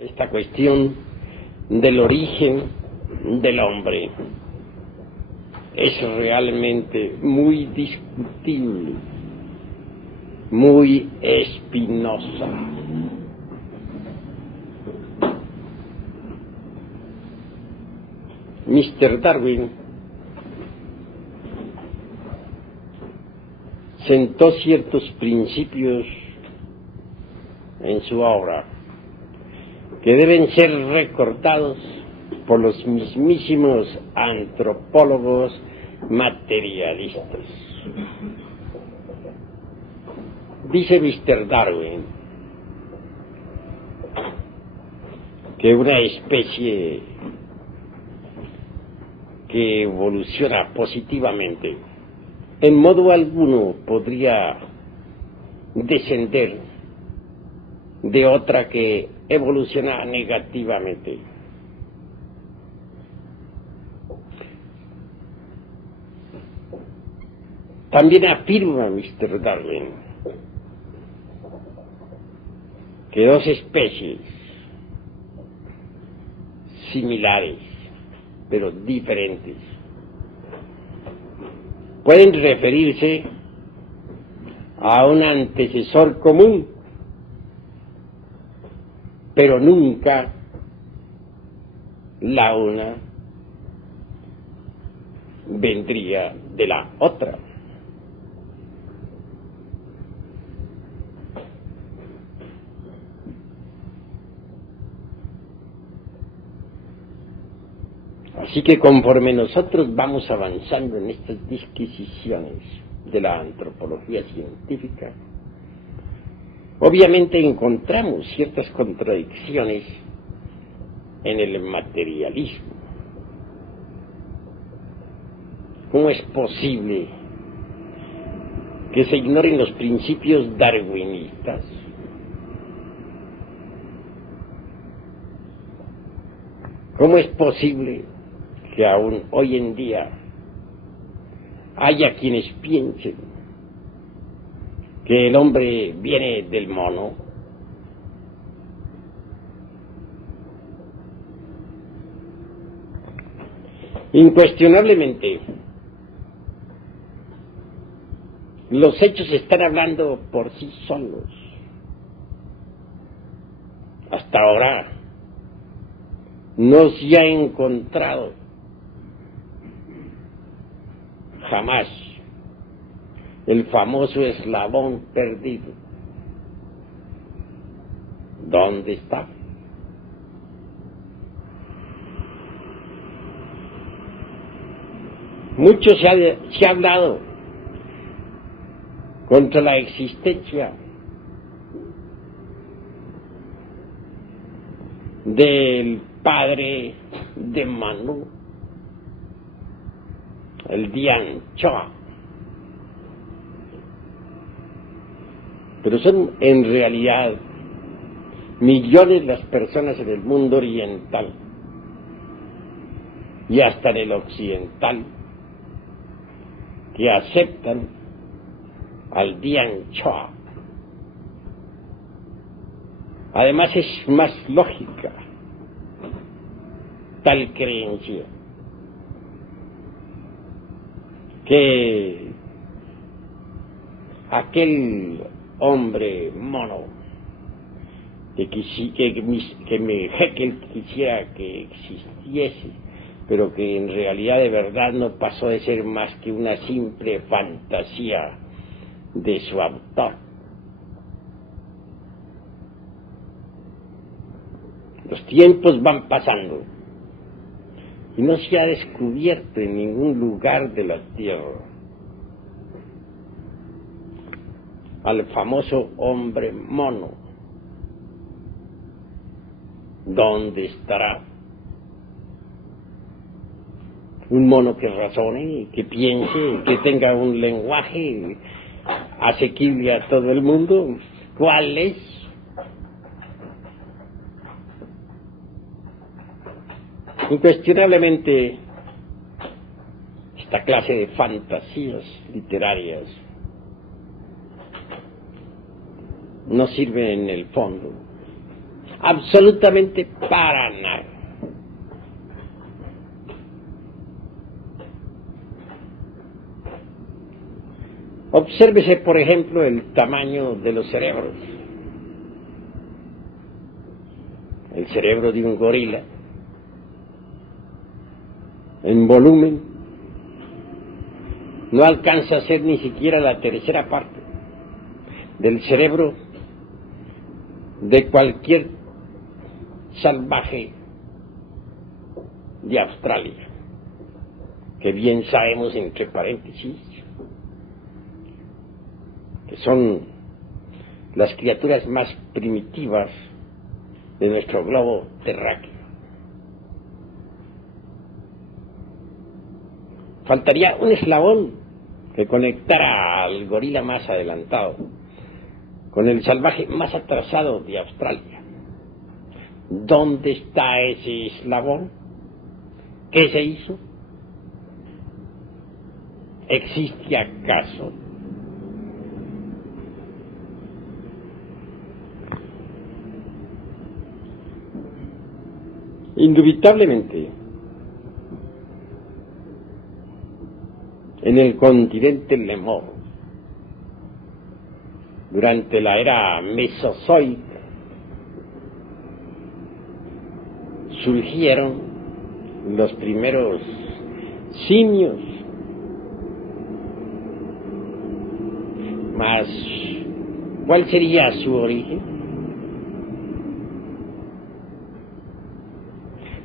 esta cuestión del origen del hombre es realmente muy discutible, muy espinosa. Mr. Darwin sentó ciertos principios en su obra que deben ser recordados por los mismísimos antropólogos materialistas. Dice Mr. Darwin que una especie que evoluciona positivamente en modo alguno podría descender de otra que evoluciona negativamente. También afirma Mr. Darwin que dos especies similares pero diferentes pueden referirse a un antecesor común, pero nunca la una vendría de la otra. Así que conforme nosotros vamos avanzando en estas disquisiciones de la antropología científica, obviamente encontramos ciertas contradicciones en el materialismo. ¿Cómo es posible que se ignoren los principios darwinistas? ¿Cómo es posible que aún hoy en día haya quienes piensen que el hombre viene del mono? Incuestionablemente, los hechos están hablando por sí solos. Hasta ahora no se ha encontrado jamás el famoso eslabón perdido. ¿Dónde está? Mucho se ha hablado contra la existencia del padre de Manu, el Dian Choa. Pero son en realidad millones las personas en el mundo oriental y hasta en el occidental que aceptan al Dian Choa. Además es más lógica tal creencia que aquel hombre mono que Haeckel quisiera que existiese, pero que en realidad de verdad no pasó de ser más que una simple fantasía de su autor. Los tiempos van pasando y no se ha descubierto en ningún lugar de la tierra al famoso hombre mono. ¿Dónde estará? Un mono que razone, que piense, que tenga un lenguaje asequible a todo el mundo. ¿Cuál es? Incuestionablemente, esta clase de fantasías literarias no sirven en el fondo absolutamente para nada. Obsérvese, por ejemplo, el tamaño de los cerebros. El cerebro de un gorila, en volumen, no alcanza a ser ni siquiera la tercera parte del cerebro de cualquier salvaje de Australia, que bien sabemos, entre paréntesis, que son las criaturas más primitivas de nuestro globo terráqueo. Faltaría un eslabón que conectara al gorila más adelantado con el salvaje más atrasado de Australia. ¿Dónde está ese eslabón? ¿Qué se hizo? ¿Existe acaso? Indubitablemente, en el continente Lemur, durante la era mesozoica, surgieron los primeros simios, mas ¿cuál sería su origen?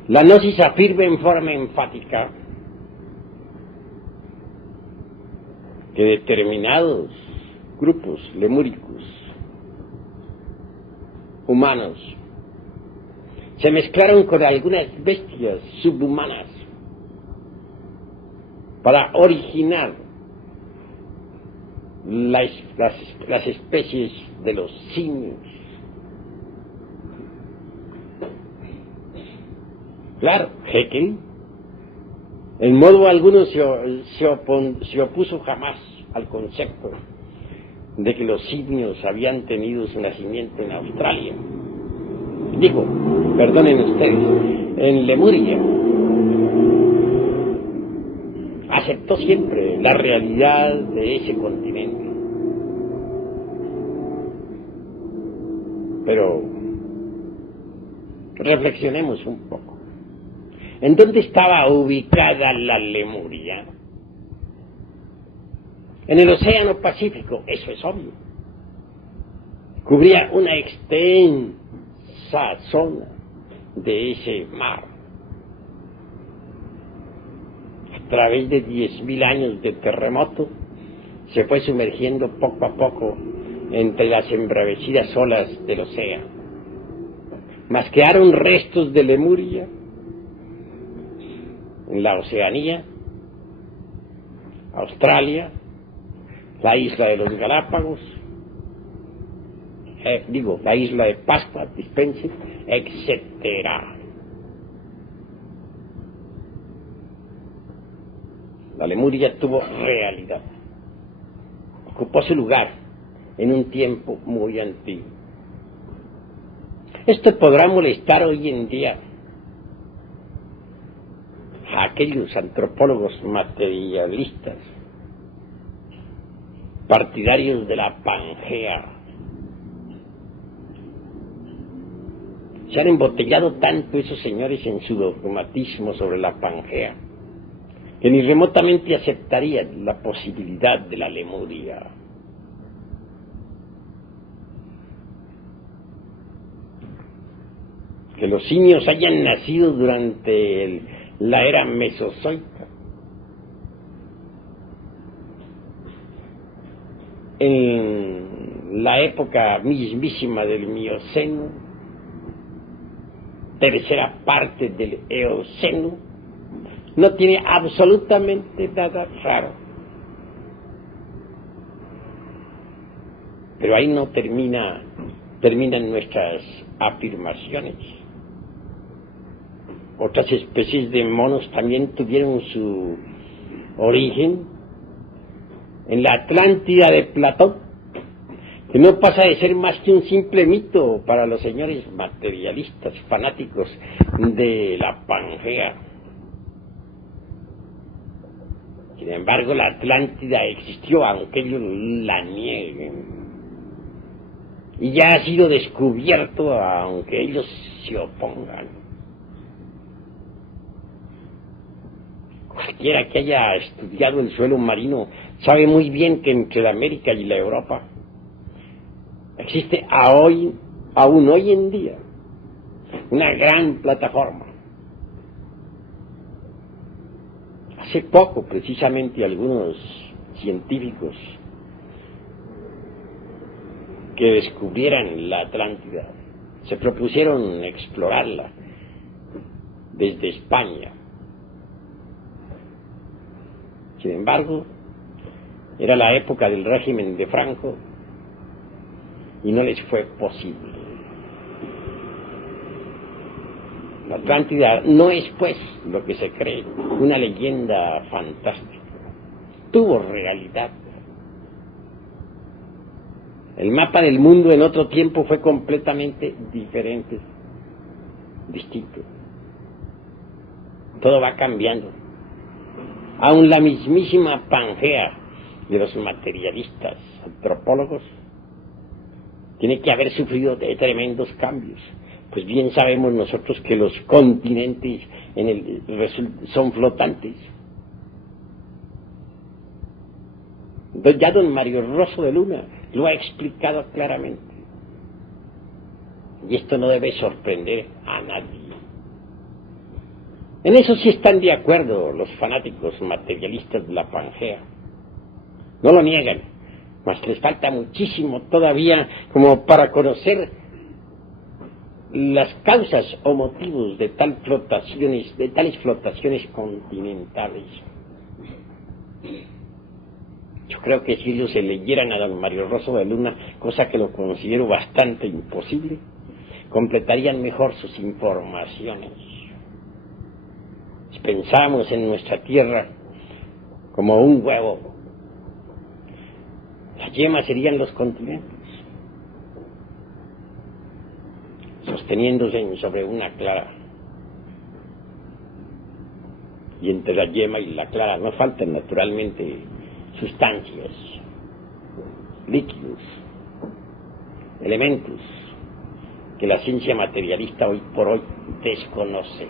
La gnosis afirma en forma enfática que determinados grupos lemúricos humanos se mezclaron con algunas bestias subhumanas para originar las especies de los simios. Claro, Haeckel en modo alguno se opuso jamás al concepto de que los simios habían tenido su nacimiento en Australia. Digo, perdonen ustedes, en Lemuria. Aceptó siempre la realidad de ese continente. Pero reflexionemos un poco. ¿En dónde estaba ubicada la Lemuria? En el Océano Pacífico, eso es obvio. Cubría una extensa zona de ese mar. A través de 10.000 años de terremoto, se fue sumergiendo poco a poco entre las embravecidas olas del océano. Mas quedaron restos de Lemuria en la Oceanía, Australia, la isla de los Galápagos, la isla de Pascua, dispense, etcétera. La Lemuria tuvo realidad, ocupó su lugar en un tiempo muy antiguo. Esto podrá molestar hoy en día a aquellos antropólogos materialistas, partidarios de la Pangea. Se han embotellado tanto esos señores en su dogmatismo sobre la Pangea, que ni remotamente aceptarían la posibilidad de la Lemuria. Que los simios hayan nacido durante la era mesozoica, en la época mismísima del Mioceno, tercera parte del Eoceno, no tiene absolutamente nada raro. Pero ahí no terminan nuestras afirmaciones. Otras especies de monos también tuvieron su origen en la Atlántida de Platón, que no pasa de ser más que un simple mito para los señores materialistas fanáticos de la Pangea. Sin embargo, la Atlántida existió, aunque ellos la nieguen. Y ya ha sido descubierto, aunque ellos se opongan. Cualquiera que haya estudiado el suelo marino sabe muy bien que entre la América y la Europa existe aún hoy en día una gran plataforma. Hace poco, precisamente, algunos científicos que descubrieran la Atlántida se propusieron explorarla desde España. Sin embargo, era la época del régimen de Franco y no les fue posible. La Atlántida no es, pues, lo que se cree, una leyenda fantástica. Tuvo realidad. El mapa del mundo en otro tiempo fue completamente diferente, distinto. Todo va cambiando. Aún la mismísima Pangea de los materialistas antropólogos tiene que haber sufrido de tremendos cambios. Pues bien sabemos nosotros que los continentes son flotantes. Ya don Mario Rosso de Luna lo ha explicado claramente. Y esto no debe sorprender a nadie. En eso sí están de acuerdo los fanáticos materialistas de la Pangea. No lo niegan, mas les falta muchísimo todavía como para conocer las causas o motivos de tales flotaciones continentales. Yo creo que si ellos se leyeran a don Mario Rosso de Luna, cosa que lo considero bastante imposible, completarían mejor sus informaciones. Si pensamos en nuestra Tierra como un huevo, las yemas serían los continentes, sosteniéndose sobre una clara. Y entre la yema y la clara no faltan naturalmente sustancias, líquidos, elementos que la ciencia materialista hoy por hoy desconoce.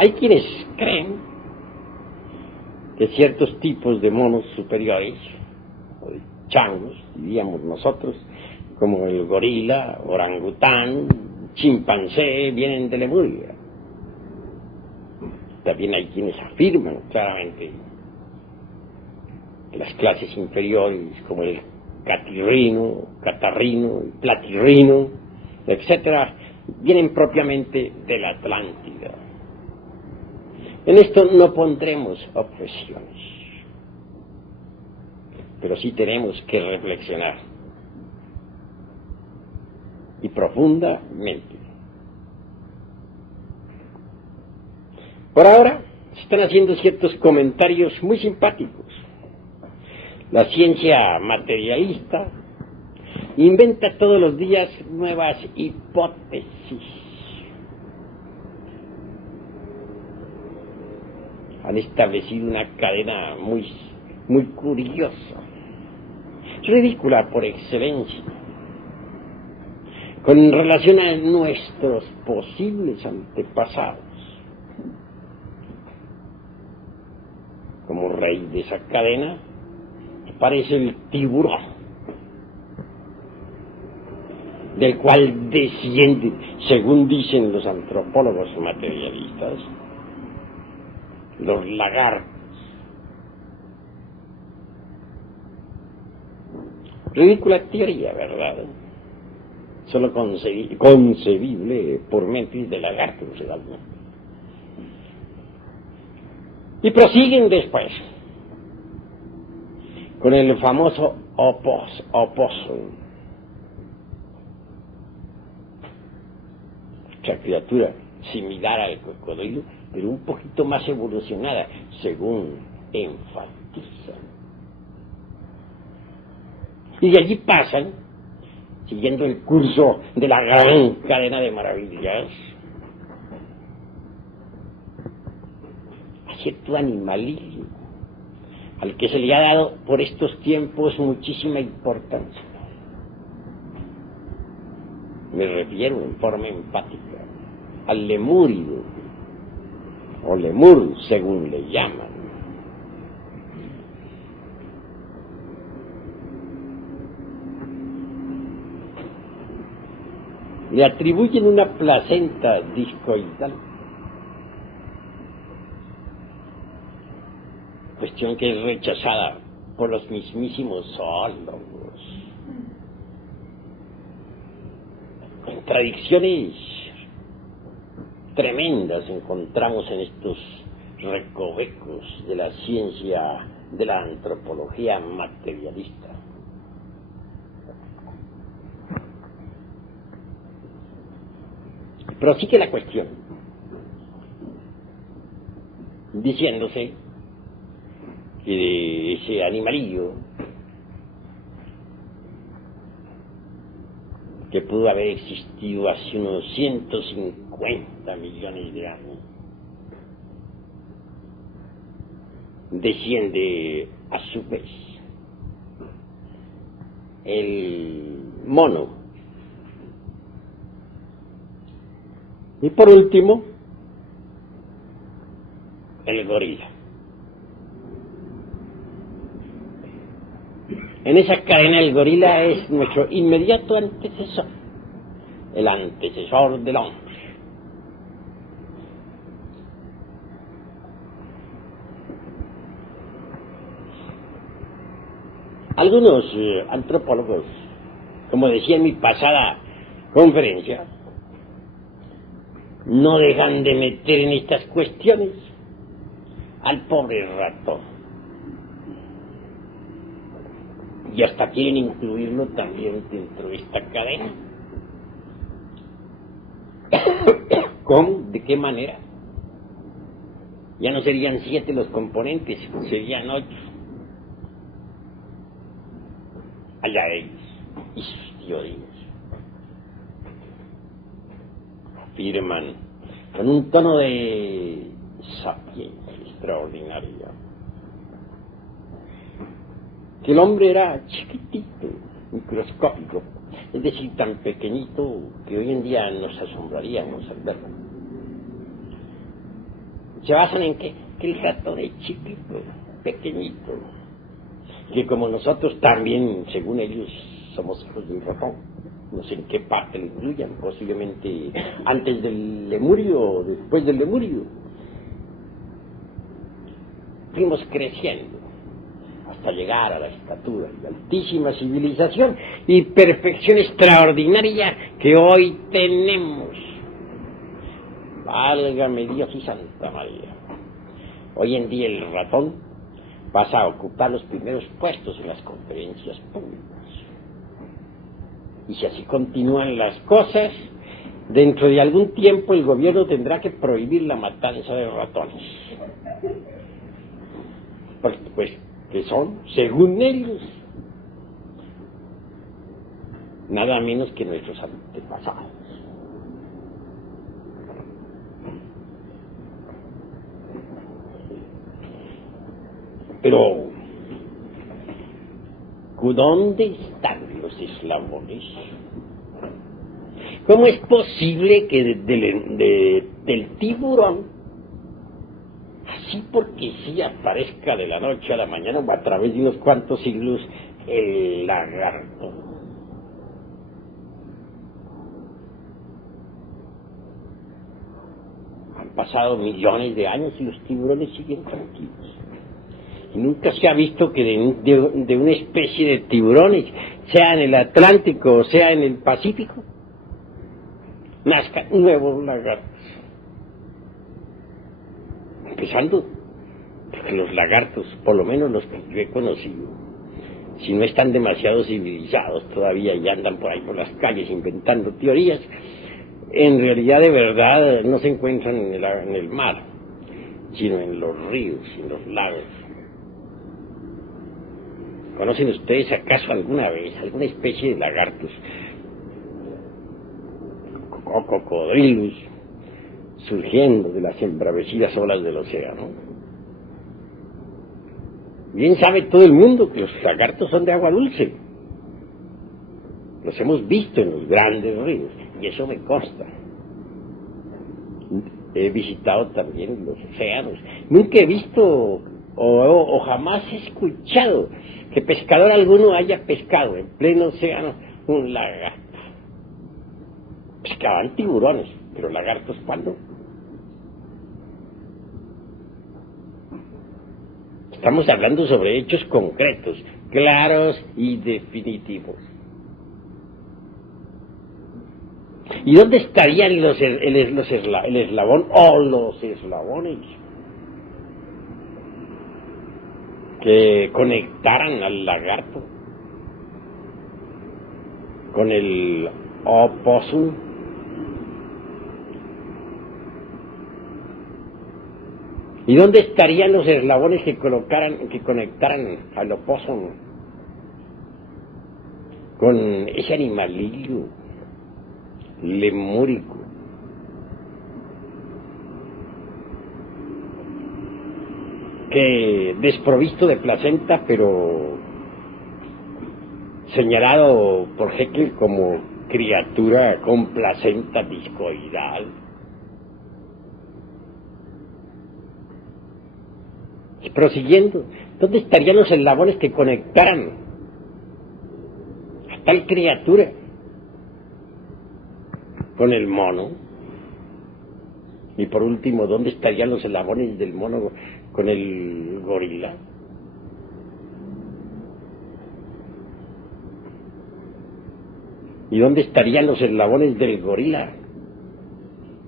Hay quienes creen que ciertos tipos de monos superiores, o de changos, diríamos nosotros, como el gorila, orangután, chimpancé, vienen de Lemuria. También hay quienes afirman claramente que las clases inferiores, como el catarrino, el platirrino, etcétera, vienen propiamente de la Atlántida. En esto no pondremos objeciones, pero sí tenemos que reflexionar, y profundamente. Por ahora se están haciendo ciertos comentarios muy simpáticos. La ciencia materialista inventa todos los días nuevas hipótesis. Han establecido una cadena muy curiosa, ridícula por excelencia, con relación a nuestros posibles antepasados. Como rey de esa cadena aparece el tiburón, del cual descienden, según dicen los antropólogos materialistas, los lagartos. Ridícula teoría, ¿verdad? Solo concebible por mentes de lagartos, realmente. Y prosiguen después con el famoso opossum, otra criatura similar al cocodrilo, pero un poquito más evolucionada, según enfatizan. Y de allí pasan, siguiendo el curso de la gran cadena de maravillas, a cierto animalismo, al que se le ha dado por estos tiempos muchísima importancia. Me refiero en forma empática al lemúrido, o lemur, según le llaman. Le atribuyen una placenta discoidal, cuestión que es rechazada por los mismísimos zoólogos. Contradicciones tremendas encontramos en estos recovecos de la ciencia de la antropología materialista. Prosigue la cuestión, diciéndose que de ese animalillo que pudo haber existido hace unos 150 millones de años, desciende a su vez el mono. Y por último, el gorila. En esa cadena el gorila es nuestro inmediato antecesor, el antecesor del hombre. Algunos antropólogos, como decía en mi pasada conferencia, no dejan de meter en estas cuestiones al pobre ratón. Y hasta quieren incluirlo también dentro de esta cadena. ¿Cómo? ¿De qué manera? Ya no serían 7 los componentes, serían 8. Allá ellos y sus teorías afirman con un tono de sapiencia extraordinaria que el hombre era chiquitito, microscópico, es decir, tan pequeñito que hoy en día nos asombraríamos al verlo. Se basan en que el ratón es chiquito, pequeñito, que como nosotros también, según ellos, somos hijos del ratón. No sé en qué parte lo incluyan, posiblemente antes del lemurio o después del lemurio. Fuimos creciendo hasta llegar a la estatura y altísima civilización y perfección extraordinaria que hoy tenemos. Válgame Dios y Santa María. Hoy en día el ratón pasa a ocupar los primeros puestos en las conferencias públicas. Y si así continúan las cosas, dentro de algún tiempo el gobierno tendrá que prohibir la matanza de ratones. Porque, pues, que son, según ellos, nada menos que nuestros antepasados. Pero, ¿dónde están los eslabones? ¿Cómo es posible que del tiburón, así porque sí, aparezca de la noche a la mañana o a través de unos cuantos siglos el lagarto? Han pasado millones de años y los tiburones siguen tranquilos. Y nunca se ha visto que de una especie de tiburones, sea en el Atlántico o sea en el Pacífico, nazcan nuevos lagartos. Empezando, porque los lagartos, por lo menos los que yo he conocido, si no están demasiado civilizados todavía y andan por ahí por las calles inventando teorías, en realidad de verdad no se encuentran en el mar. sino en los ríos y en los lagos. ¿Conocen ustedes acaso alguna vez alguna especie de lagartos o cocodrilos surgiendo de las embravecidas olas del océano? Bien sabe todo el mundo que los lagartos son de agua dulce. Los hemos visto en los grandes ríos, y eso me consta. He visitado también los océanos. Nunca he visto o jamás he escuchado que pescador alguno haya pescado en pleno océano un lagarto. Pescaban tiburones, pero lagartos, ¿cuándo? Estamos hablando sobre hechos concretos, claros y definitivos. ¿Y dónde estarían el eslabón o los eslabones que conectaran al lagarto con el opossum? ¿Y dónde estarían los eslabones que conectaran al opossum con ese animalillo lemúrico que, desprovisto de placenta, pero señalado por Haeckel como criatura con placenta discoidal? Prosiguiendo, ¿dónde estarían los eslabones que conectaran a tal criatura con el mono? Y por último, ¿dónde estarían los eslabones del mono con el gorila? ¿Y dónde estarían los eslabones del gorila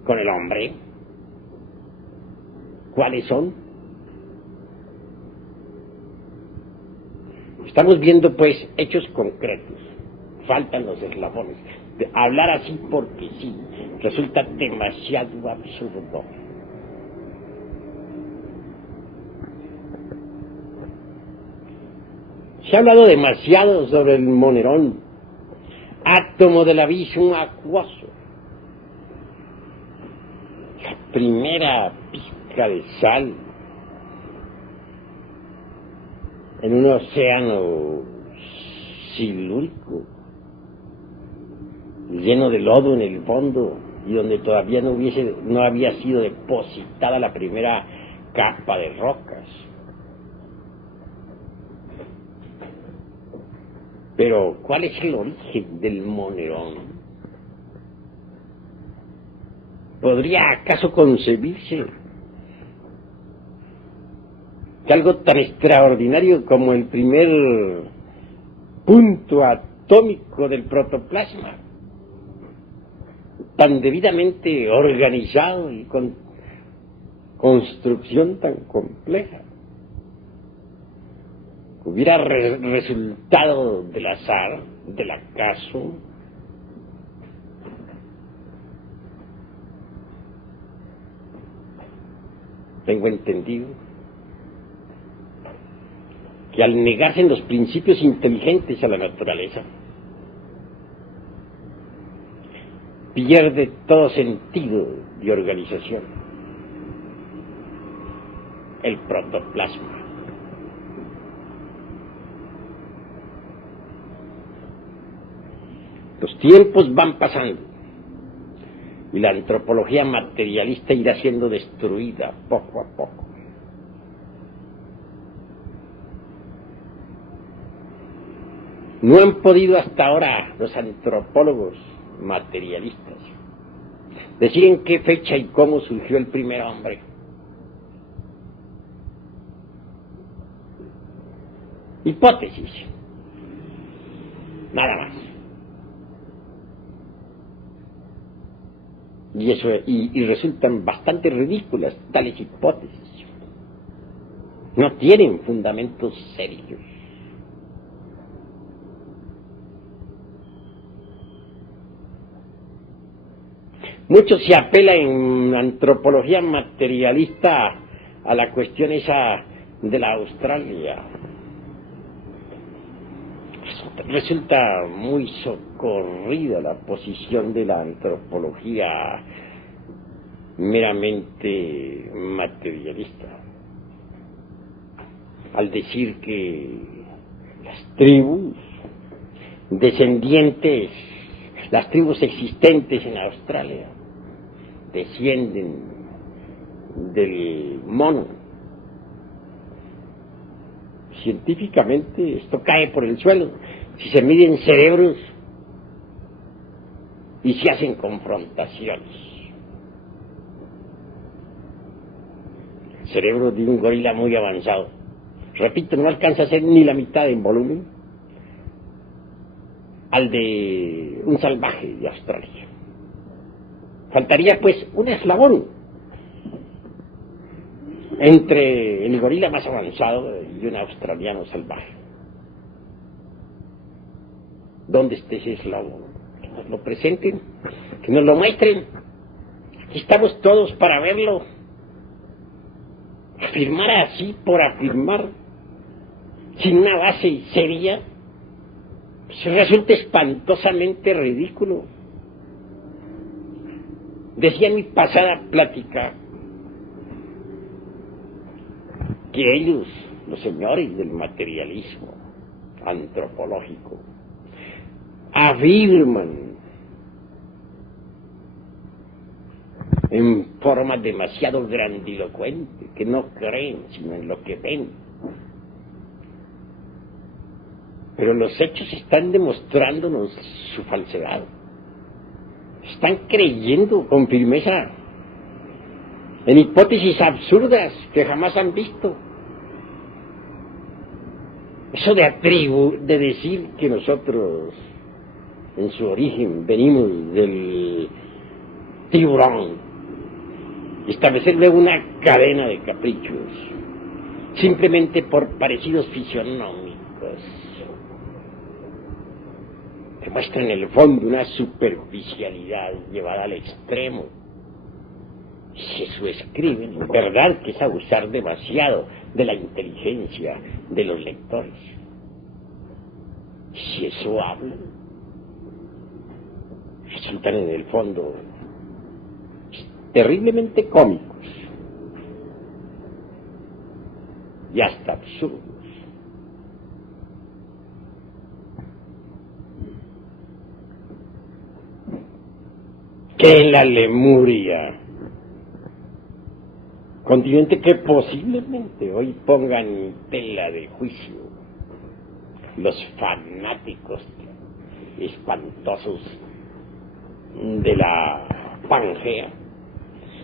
con el hombre? ¿Cuáles son? Estamos viendo, pues, hechos concretos. Faltan los eslabones. Hablar así porque sí resulta demasiado absurdo. Se ha hablado demasiado sobre el monerón, átomo del abismo acuoso, la primera pizca de sal en un océano silúrico, lleno de lodo en el fondo, y donde todavía no había sido depositada la primera capa de rocas. Pero, ¿cuál es el origen del monerón? ¿Podría acaso concebirse que algo tan extraordinario como el primer punto atómico del protoplasma, tan debidamente organizado y con construcción tan compleja, hubiera resultado del azar, del acaso? Tengo entendido que al negarse en los principios inteligentes a la naturaleza, pierde todo sentido de organización el protoplasma. Los tiempos van pasando y la antropología materialista irá siendo destruida poco a poco. No han podido hasta ahora los antropólogos materialistas decir en qué fecha y cómo surgió el primer hombre. Hipótesis, nada más. Y resultan bastante ridículas tales hipótesis. No tienen fundamentos serios. Mucho se apela en antropología materialista a la cuestión esa de la Australia. Resulta muy socorrida la posición de la antropología meramente materialista, al decir que las tribus descendientes, las tribus existentes en Australia, descienden del mono. Científicamente esto cae por el suelo. Si se miden cerebros y se hacen confrontaciones. Cerebro de un gorila muy avanzado. Repito, no alcanza a ser ni la mitad en volumen al de un salvaje de Australia. Faltaría pues un eslabón entre el gorila más avanzado y un australiano salvaje. ¿Dónde está ese eslabón? Que nos lo presenten, que nos lo muestren. Aquí estamos todos para verlo. Afirmar así por afirmar, sin una base seria, pues resulta espantosamente ridículo. Decía en mi pasada plática que ellos, los señores del materialismo antropológico, afirman en forma demasiado grandilocuente que no creen sino en lo que ven. Pero los hechos están demostrándonos su falsedad. Están creyendo con firmeza en hipótesis absurdas que jamás han visto. Eso de decir que nosotros en su origen venimos del tiburón, establecer luego una cadena de caprichos simplemente por parecidos fisionómicos que muestran en el fondo una superficialidad llevada al extremo. Si eso escriben, en verdad que es abusar demasiado de la inteligencia de los lectores. Si eso hablan, resultan en el fondo terriblemente cómicos y hasta absurdos. Que en la Lemuria, continente que posiblemente hoy pongan en tela de juicio los fanáticos espantosos de la Pangea,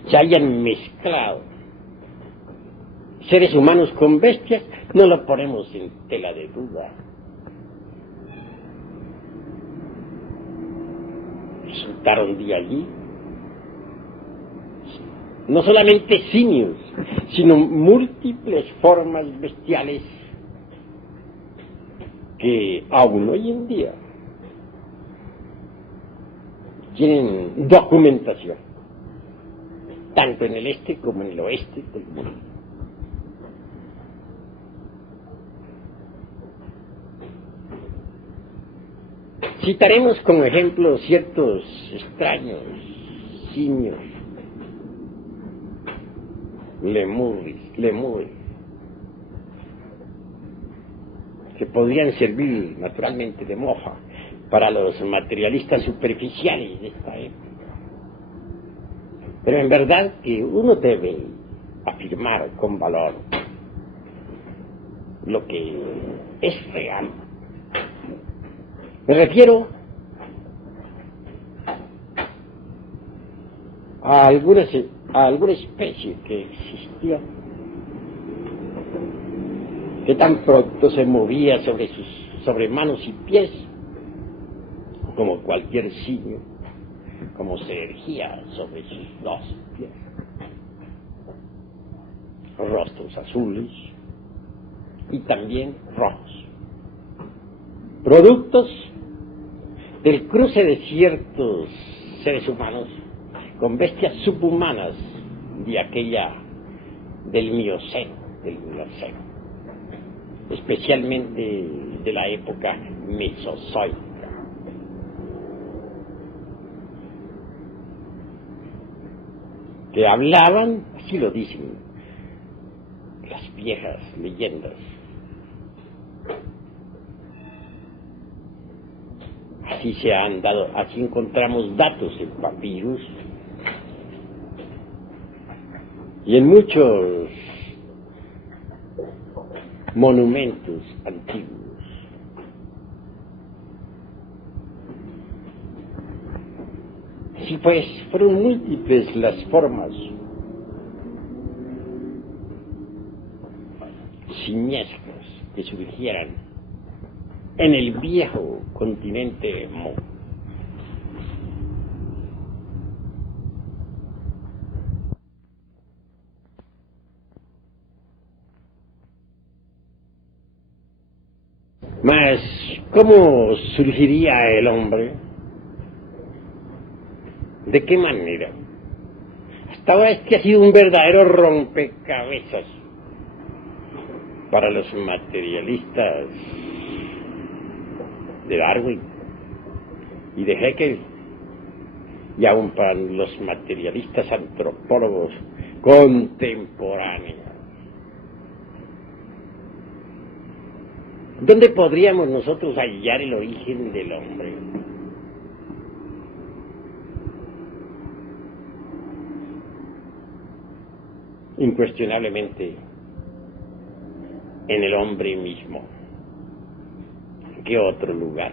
se hayan mezclado seres humanos con bestias, no lo ponemos en tela de duda. Resultaron de allí no solamente simios, sino múltiples formas bestiales que aún hoy en día tienen documentación, tanto en el este como en el oeste del mundo. Citaremos como ejemplo ciertos extraños simios, lemures, que podrían servir naturalmente de mofa para los materialistas superficiales de esta época. Pero en verdad que uno debe afirmar con valor lo que es real. Me refiero a alguna especie que existía, que tan pronto se movía sobre manos y pies, como cualquier simio, como se erigía sobre sus dos pies. Rostros azules y también rojos, productos del cruce de ciertos seres humanos con bestias subhumanas de aquella del Mioceno, especialmente de la época mesozoica. Que hablaban, así lo dicen las viejas leyendas, así se han dado, así encontramos datos en papiros y en muchos monumentos antiguos. Sí, pues, fueron múltiples las formas simiescas que surgieran en el viejo continente Mo. Mas, ¿cómo surgiría el hombre? ¿De qué manera? Hasta ahora este ha sido un verdadero rompecabezas para los materialistas de Darwin y de Haeckel, y aún para los materialistas antropólogos contemporáneos. ¿Dónde podríamos nosotros hallar el origen del hombre? Incuestionablemente en el hombre mismo. ¿En qué otro lugar?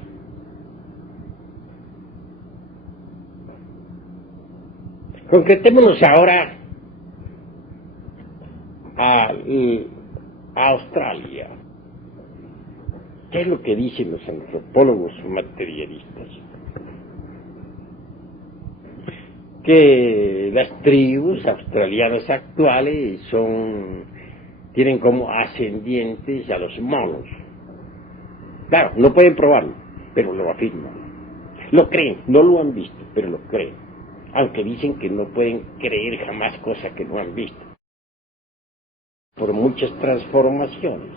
Concretémonos ahora a Australia. ¿Qué es lo que dicen los antropólogos materialistas? Que las tribus australianas actuales tienen como ascendientes a los monos. Claro, no pueden probarlo, pero lo afirman. Lo creen, no lo han visto, pero lo creen. Aunque dicen que no pueden creer jamás cosas que no han visto. Por muchas transformaciones.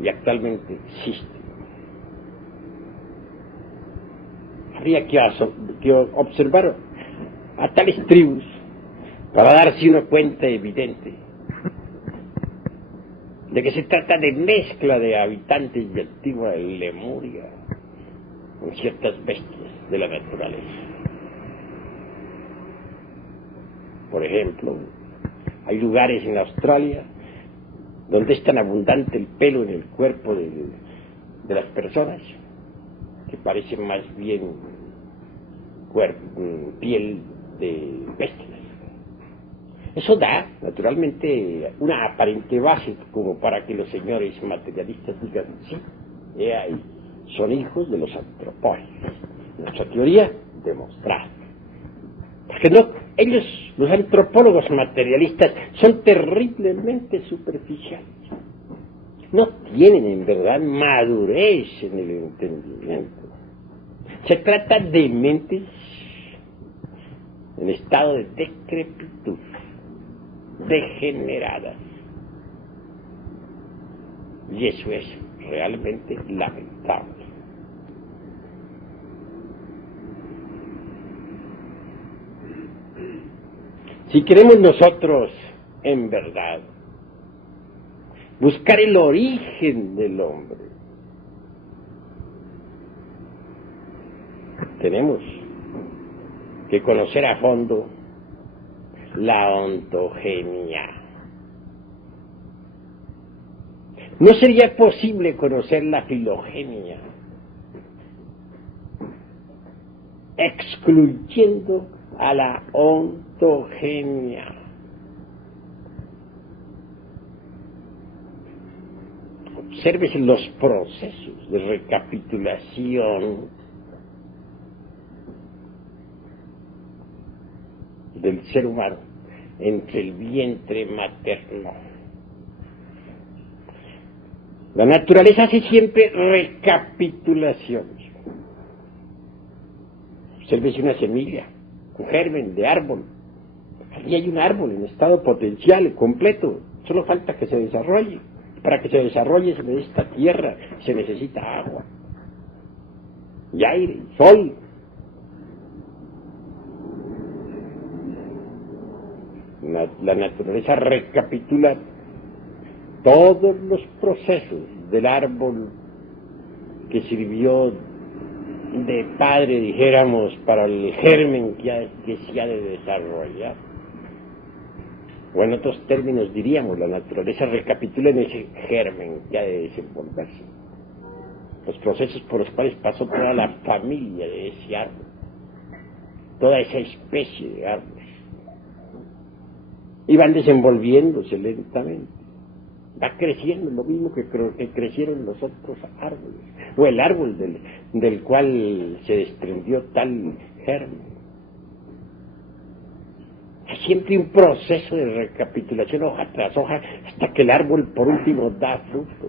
Y actualmente existen. Habría que observar a tales tribus para darse una cuenta evidente de que se trata de mezcla de habitantes de antigua Lemuria con ciertas bestias de la naturaleza. Por ejemplo, hay lugares en Australia donde es tan abundante el pelo en el cuerpo de las personas que parece más bien piel de bestias. Eso da, naturalmente, una aparente base como para que los señores materialistas digan, sí, ahí son hijos de los antropólogos. Nuestra teoría demostrada. Porque no, ellos, los antropólogos materialistas, son terriblemente superficiales. No tienen en verdad madurez en el entendimiento. Se trata de mentes en estado de decrepitud, degeneradas. Y eso es realmente lamentable. Si queremos nosotros, en verdad, buscar el origen del hombre, tenemos que conocer a fondo la ontogenia. No sería posible conocer la filogenia, excluyendo a la ontogenia. Obsérvese los procesos de recapitulación del ser humano entre el vientre materno. La naturaleza hace siempre recapitulaciones. Obsérvese una semilla, un germen de árbol, Allí hay un árbol en estado potencial, completo. Solo falta que se desarrolle. Para que se desarrolle se necesita tierra, se necesita agua, y aire, y sol. La naturaleza recapitula todos los procesos del árbol que sirvió de padre, dijéramos, para el germen que se ha de desarrollar. O en otros términos diríamos, la naturaleza recapitula en ese germen que ha de desenvolverse. Los procesos por los cuales pasó toda la familia de ese árbol, toda esa especie de árboles. Y van desenvolviéndose lentamente. Va creciendo lo mismo que crecieron los otros árboles, o el árbol del cual se desprendió tal germen. Es siempre un proceso de recapitulación, hoja tras hoja, hasta que el árbol por último da fruto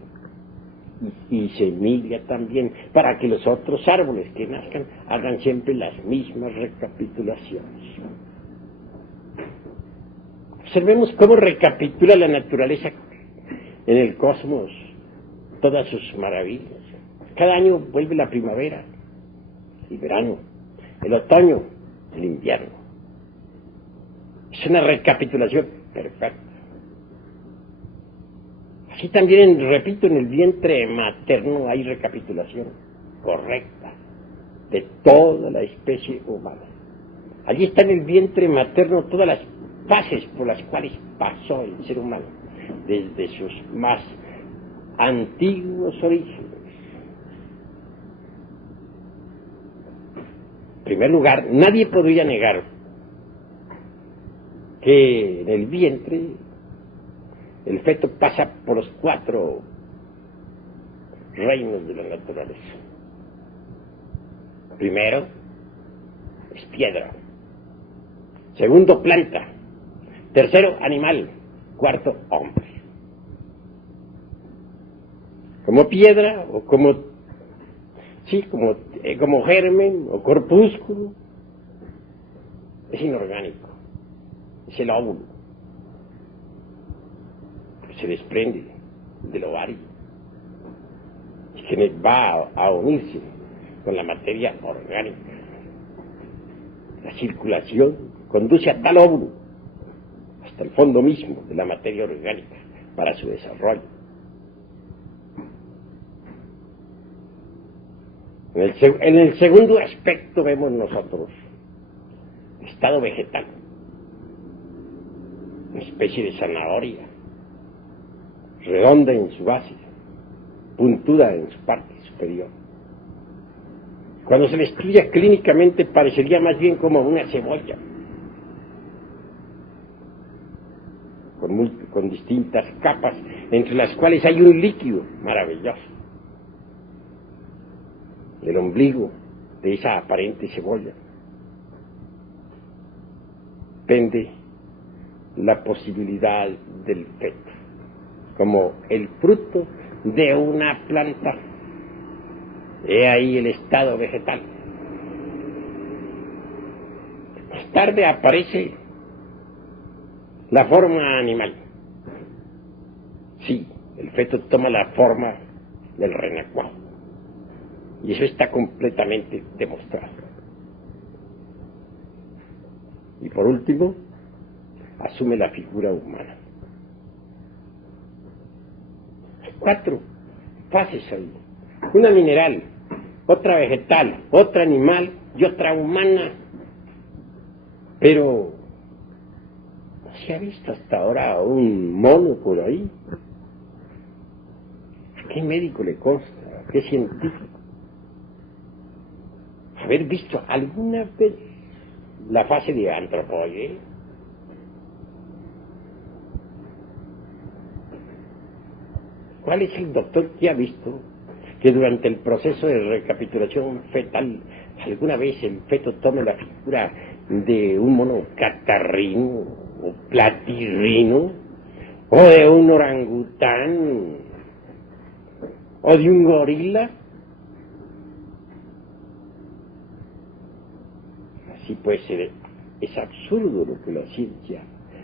y semilla también, para que los otros árboles que nazcan hagan siempre las mismas recapitulaciones. Observemos cómo recapitula la naturaleza en el cosmos todas sus maravillas. Cada año vuelve la primavera, el verano, el otoño, el invierno. Es una recapitulación perfecta. Así también, repito, en el vientre materno hay recapitulación correcta de toda la especie humana. Allí está en el vientre materno todas las fases por las cuales pasó el ser humano, desde sus más antiguos orígenes. En primer lugar, nadie podría negar que en el vientre el feto pasa por los 4 reinos de la naturaleza. Primero, es piedra. Segundo, planta. Tercero, animal. Cuarto, hombre. Como piedra o como germen o corpúsculo, es inorgánico. Es el óvulo que se desprende del ovario y que va a unirse con la materia orgánica. La circulación conduce a tal óvulo hasta el fondo mismo de la materia orgánica para su desarrollo. En el segundo aspecto vemos nosotros el estado vegetal, una especie de zanahoria, redonda en su base, puntuda en su parte superior. Cuando se le estudia clínicamente parecería más bien como una cebolla, con distintas capas, entre las cuales hay un líquido maravilloso. El ombligo de esa aparente cebolla pende la posibilidad del feto, como el fruto de una planta. He ahí el estado vegetal. Más tarde aparece la forma animal. Sí, el feto toma la forma del renacuajo. Y eso está completamente demostrado. Y por último, asume la figura humana. Hay 4 fases ahí. Una mineral, otra vegetal, otra animal y otra humana. Pero no se ha visto hasta ahora un mono por ahí. ¿A qué médico le consta? ¿A qué científico? ¿Haber visto alguna vez la fase de antropoide? ¿Cuál es el doctor que ha visto que durante el proceso de recapitulación fetal alguna vez el feto tome la figura de un mono catarrino o platirrino, o de un orangután, o de un gorila? Así pues, Es absurdo lo que la ciencia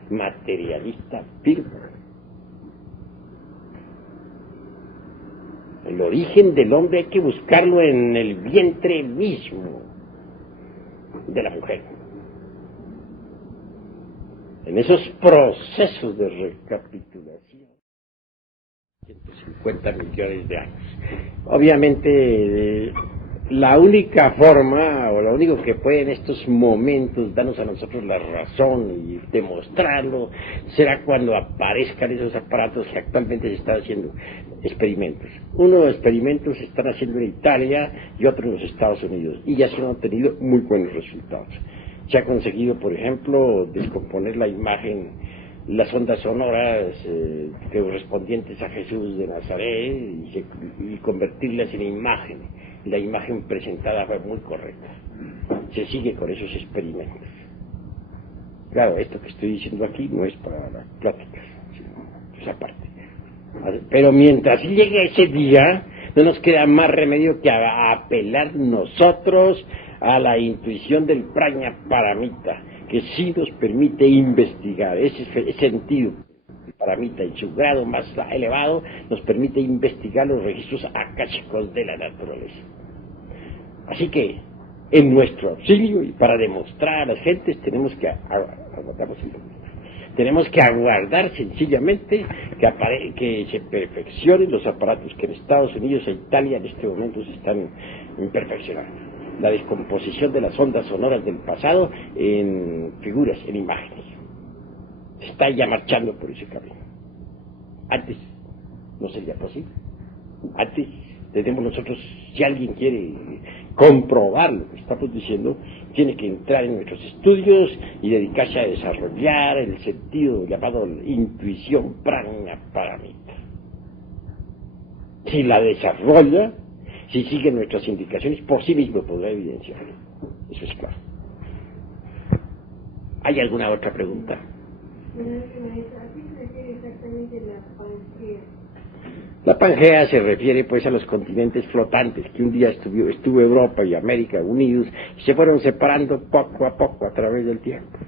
materialista afirma. El origen del hombre hay que buscarlo en el vientre mismo de la mujer. En esos procesos de recapitulación. 150 millones de años. Obviamente, la única forma, o lo único que puede en estos momentos darnos a nosotros la razón y demostrarlo, será cuando aparezcan esos aparatos que actualmente se están haciendo experimentos. Uno de los experimentos se están haciendo en Italia y otro en los Estados Unidos, y ya se han obtenido muy buenos resultados. Se ha conseguido, por ejemplo, descomponer la imagen, las ondas sonoras correspondientes a Jesús de Nazaret y convertirlas en imagen. La imagen presentada fue muy correcta. Se sigue con esos experimentos. Claro, esto que estoy diciendo aquí no es para las pláticas, sino esa parte. Pero mientras llegue ese día, no nos queda más remedio que apelar nosotros a la intuición del Prajna Paramita, que sí nos permite investigar ese sentido. El Paramita, en su grado más elevado, nos permite investigar los registros akáshicos de la naturaleza. Así que, en nuestro auxilio y para demostrar a las gentes, tenemos que aguardar sencillamente que se perfeccionen los aparatos que en Estados Unidos e Italia en este momento se están perfeccionando. La descomposición de las ondas sonoras del pasado en figuras, en imágenes. Se está ya marchando por ese camino. Antes no sería posible. Antes tenemos nosotros, si alguien quiere comprobar lo que estamos diciendo, tiene que entrar en nuestros estudios y dedicarse a desarrollar el sentido llamado intuición Prajna Paramita. Si la desarrolla, si sigue nuestras indicaciones, por sí mismo podrá evidenciarlo. Eso es claro. ¿Hay alguna otra pregunta? ¿A qué se refiere exactamente la Pangea? La Pangea se refiere pues a los continentes flotantes, que un día estuvo Europa y América unidos y se fueron separando poco a poco a través del tiempo.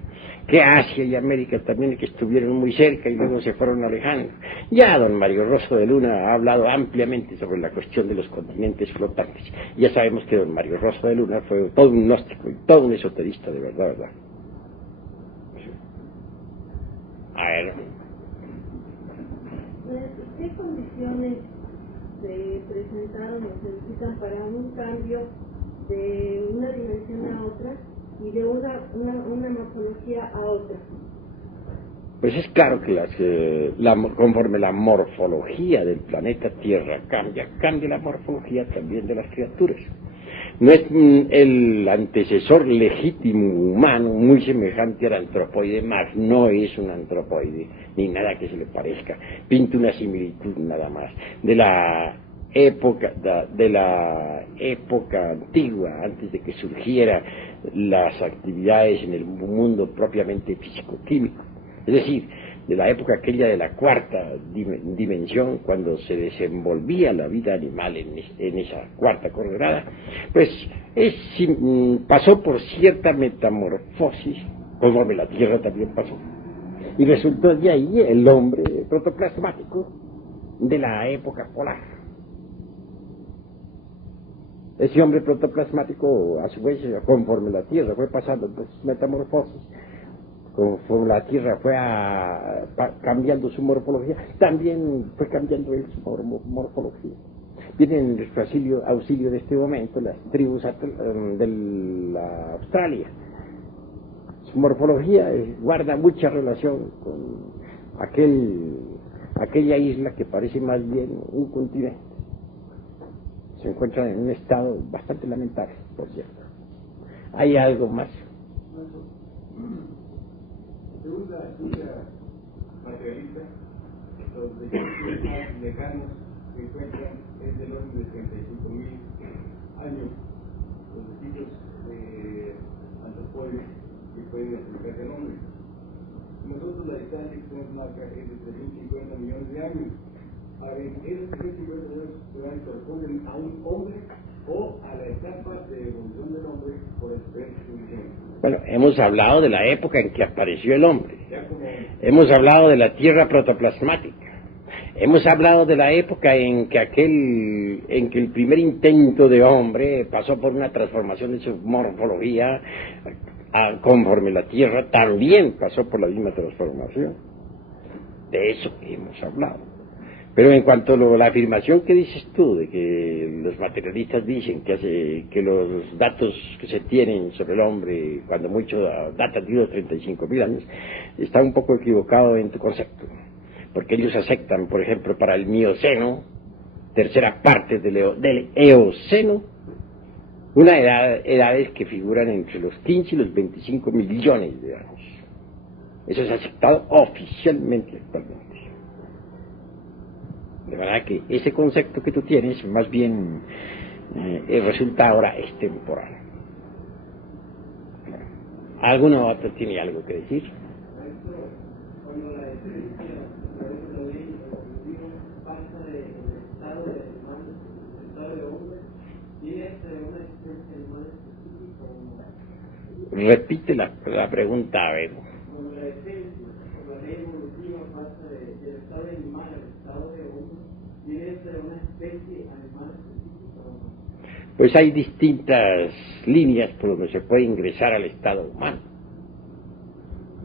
Que Asia y América también que estuvieron muy cerca y luego se fueron alejando. Ya don Mario Rosso de Luna ha hablado ampliamente sobre la cuestión de los continentes flotantes. Ya sabemos que don Mario Rosso de Luna fue todo un gnóstico y todo un esoterista de verdad, ¿verdad? A ver. ¿Qué condiciones se presentaron o se necesitan para un cambio de una dimensión a otra y de una morfología a otra? Pues es claro que conforme la morfología del planeta Tierra cambia la morfología también de las criaturas. No es el antecesor legítimo humano muy semejante al antropoide, más no es un antropoide, ni nada que se le parezca. Pinta una similitud nada más de la época antigua, antes de que surgieran las actividades en el mundo propiamente físico-químico. Es decir, de la época aquella de la cuarta dimensión, cuando se desenvolvía la vida animal en esa cuarta coordenada, pues pasó por cierta metamorfosis, conforme la Tierra también pasó, y resultó de ahí el hombre protoplasmático de la época polar. Ese hombre protoplasmático, a su vez, conforme la Tierra fue pasando por metamorfosis, conforme la Tierra fue cambiando su morfología, también fue cambiando él su morfología. Vienen en nuestro auxilio de este momento las tribus de la Australia. Su morfología guarda mucha relación con aquella isla que parece más bien un continente. Se encuentran en un estado bastante lamentable, por cierto. ¿Hay algo más? Según la estudia materialista, los registros más lejanos que encuentran es del orden de 35.000 años, los vestigios antropoides que pueden explicarse el hombre. Nosotros la distancia que tenemos marca es de 350 millones de años. A ver, esos 350 millones corresponden a un hombre o a la etapa de evolución del hombre por experiencia suficiente? Bueno, hemos hablado de la época en que apareció el hombre. Ya como Hemos hablado de la tierra protoplasmática. Hemos hablado de la época en que el primer intento de hombre pasó por una transformación de su morfología, conforme la tierra también pasó por la misma transformación. De eso hemos hablado. Pero en cuanto a la afirmación que dices tú, de que los materialistas dicen que los datos que se tienen sobre el hombre, cuando mucho datan de unos 35.000 años, está un poco equivocado en tu concepto. Porque ellos aceptan, por ejemplo, para el Mioceno, tercera parte del Eoceno, una edades que figuran entre los 15 y los 25 millones de años. Eso es aceptado oficialmente actualmente. De verdad que ese concepto que tú tienes, más bien resulta ahora extemporáneo. ¿Alguno otro tiene algo que decir? Cuando la esencia, lo digo, pasa del estado de humano, el estado de hombre, ¿tiene una existencia animal específica o no? Repite la pregunta, a ver. Cuando la esencia, cuando la ley evolutiva pasa del estado de animal al estado de hombre, ¿tiene una especie animal específica o no? Pues hay distintas líneas por donde se puede ingresar al estado humano.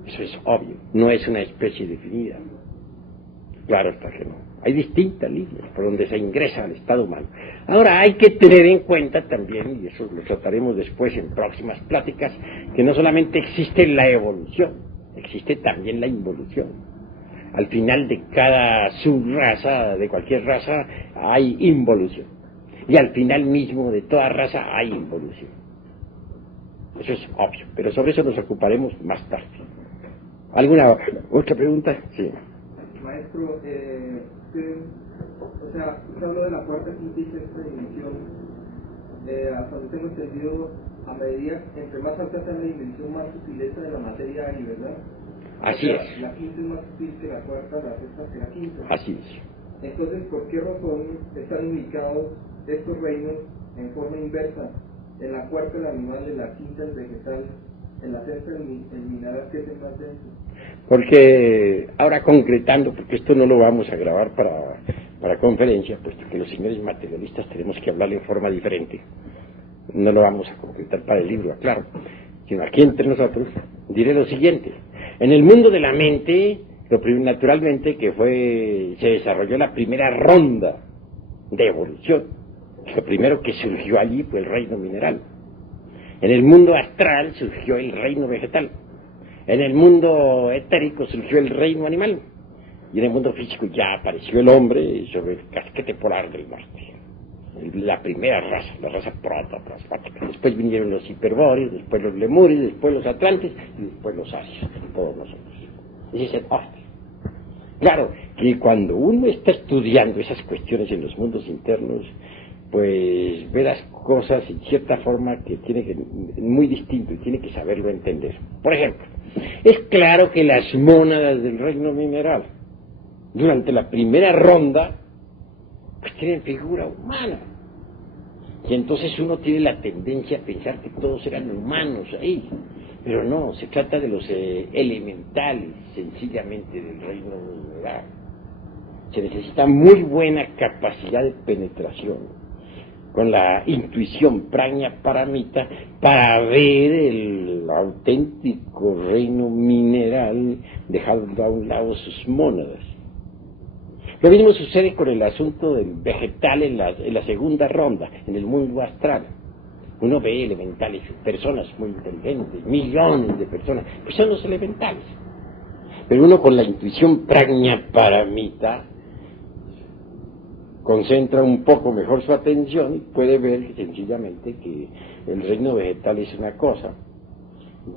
Eso es obvio, no es una especie definida. Claro está que no. Hay distintas líneas por donde se ingresa al estado humano. Ahora hay que tener en cuenta también, y eso lo trataremos después en próximas pláticas, que no solamente existe la evolución, existe también la involución. Al final de cada subraza, de cualquier raza, hay involución. Y al final mismo de toda raza hay involución. Eso es obvio, pero sobre eso nos ocuparemos más tarde. ¿Alguna otra pregunta? Sí. Maestro, usted habló de la cuarta, quinta y sexta dimensión. Hasta donde tengo entendido, a medida, entre más alta sea la dimensión, más sutileza de la materia hay, ¿verdad? Así es. La quinta es más sutil que la cuarta, la sexta que la quinta. Así es. Entonces, ¿por qué razón están ubicados estos reinos en forma inversa? En la cuarta el animal, en la quinta el vegetal, en la sexta el mineral, que es el más denso. Porque, ahora concretando, porque esto no lo vamos a grabar para conferencia, puesto que los señores materialistas tenemos que hablar en forma diferente. No lo vamos a concretar para el libro, claro, sino aquí entre nosotros, diré lo siguiente. En el mundo de la mente, naturalmente que se desarrolló la primera ronda de evolución. Lo primero que surgió allí fue el reino mineral. En el mundo astral surgió el reino vegetal. En el mundo etérico surgió el reino animal. Y en el mundo físico ya apareció el hombre sobre el casquete polar del norte. La primera raza, la raza protoplasmática. Después vinieron los hiperbóreos, después los lemures, después los atlantes y después los arios, todos nosotros. Ese es el orden. Claro que cuando uno está estudiando esas cuestiones en los mundos internos, pues ve las cosas en cierta forma que muy distinto y tiene que saberlo entender. Por ejemplo, es claro que las mónadas del reino mineral, durante la primera ronda, pues tienen figura humana. Y entonces uno tiene la tendencia a pensar que todos eran humanos ahí. Pero no, se trata de los elementales, sencillamente, del reino mineral. Se necesita muy buena capacidad de penetración con la intuición prajna paramita para ver el auténtico reino mineral, dejando a un lado sus mónadas. Lo mismo sucede con el asunto del vegetal en la segunda ronda, en el mundo astral. Uno ve elementales, personas muy inteligentes, millones de personas, pues son los elementales. Pero uno con la intuición prajna paramita concentra un poco mejor su atención y puede ver sencillamente que el reino vegetal es una cosa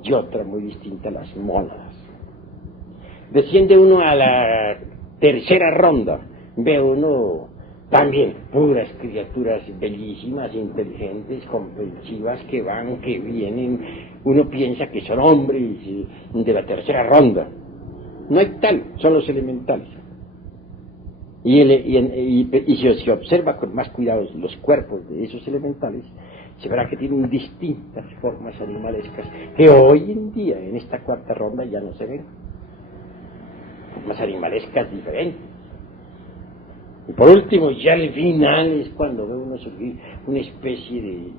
y otra muy distinta, las mónadas. Desciende uno a la tercera ronda, ve uno también puras criaturas bellísimas, inteligentes, comprensivas, que van, que vienen. Uno piensa que son hombres de la tercera ronda. No hay tal, son los elementales. Y si se observa con más cuidado los cuerpos de esos elementales, se verá que tienen distintas formas animalescas que hoy en día, en esta cuarta ronda, ya no se ven. Formas animalescas diferentes. Y por último, ya al final es cuando ve uno surgir una especie de,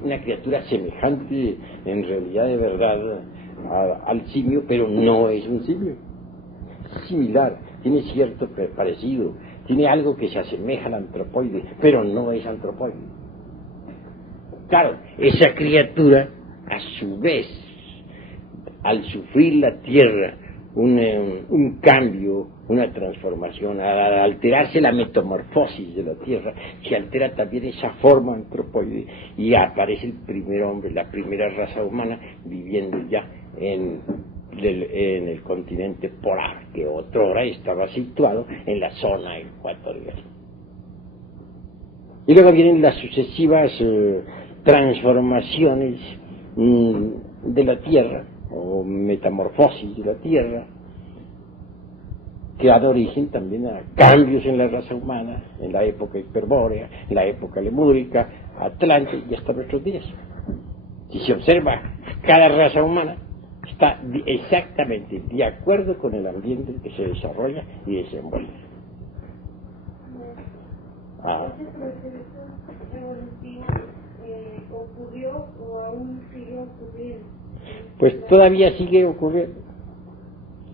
una criatura semejante, en realidad de verdad, al simio, pero no es un simio. Es similar, tiene cierto parecido, tiene algo que se asemeja al antropoide, pero no es antropoide. Claro, esa criatura, a su vez, al sufrir la Tierra un cambio, una transformación, al alterarse la metamorfosis de la Tierra, se altera también esa forma antropoide y aparece el primer hombre, la primera raza humana viviendo ya en el continente polar, que otrora estaba situado en la zona ecuatorial. Y luego vienen las sucesivas transformaciones de la Tierra, o metamorfosis de la Tierra, que ha dado origen también a cambios en la raza humana, en la época hiperbórea, en la época lemúrica, Atlante y hasta nuestros días. Si se observa, cada raza humana está exactamente de acuerdo con el ambiente que se desarrolla y desenvuelve. ¿Ese proceso evolutivo ocurrió o aún sigue ocurriendo? Pues todavía sigue ocurriendo.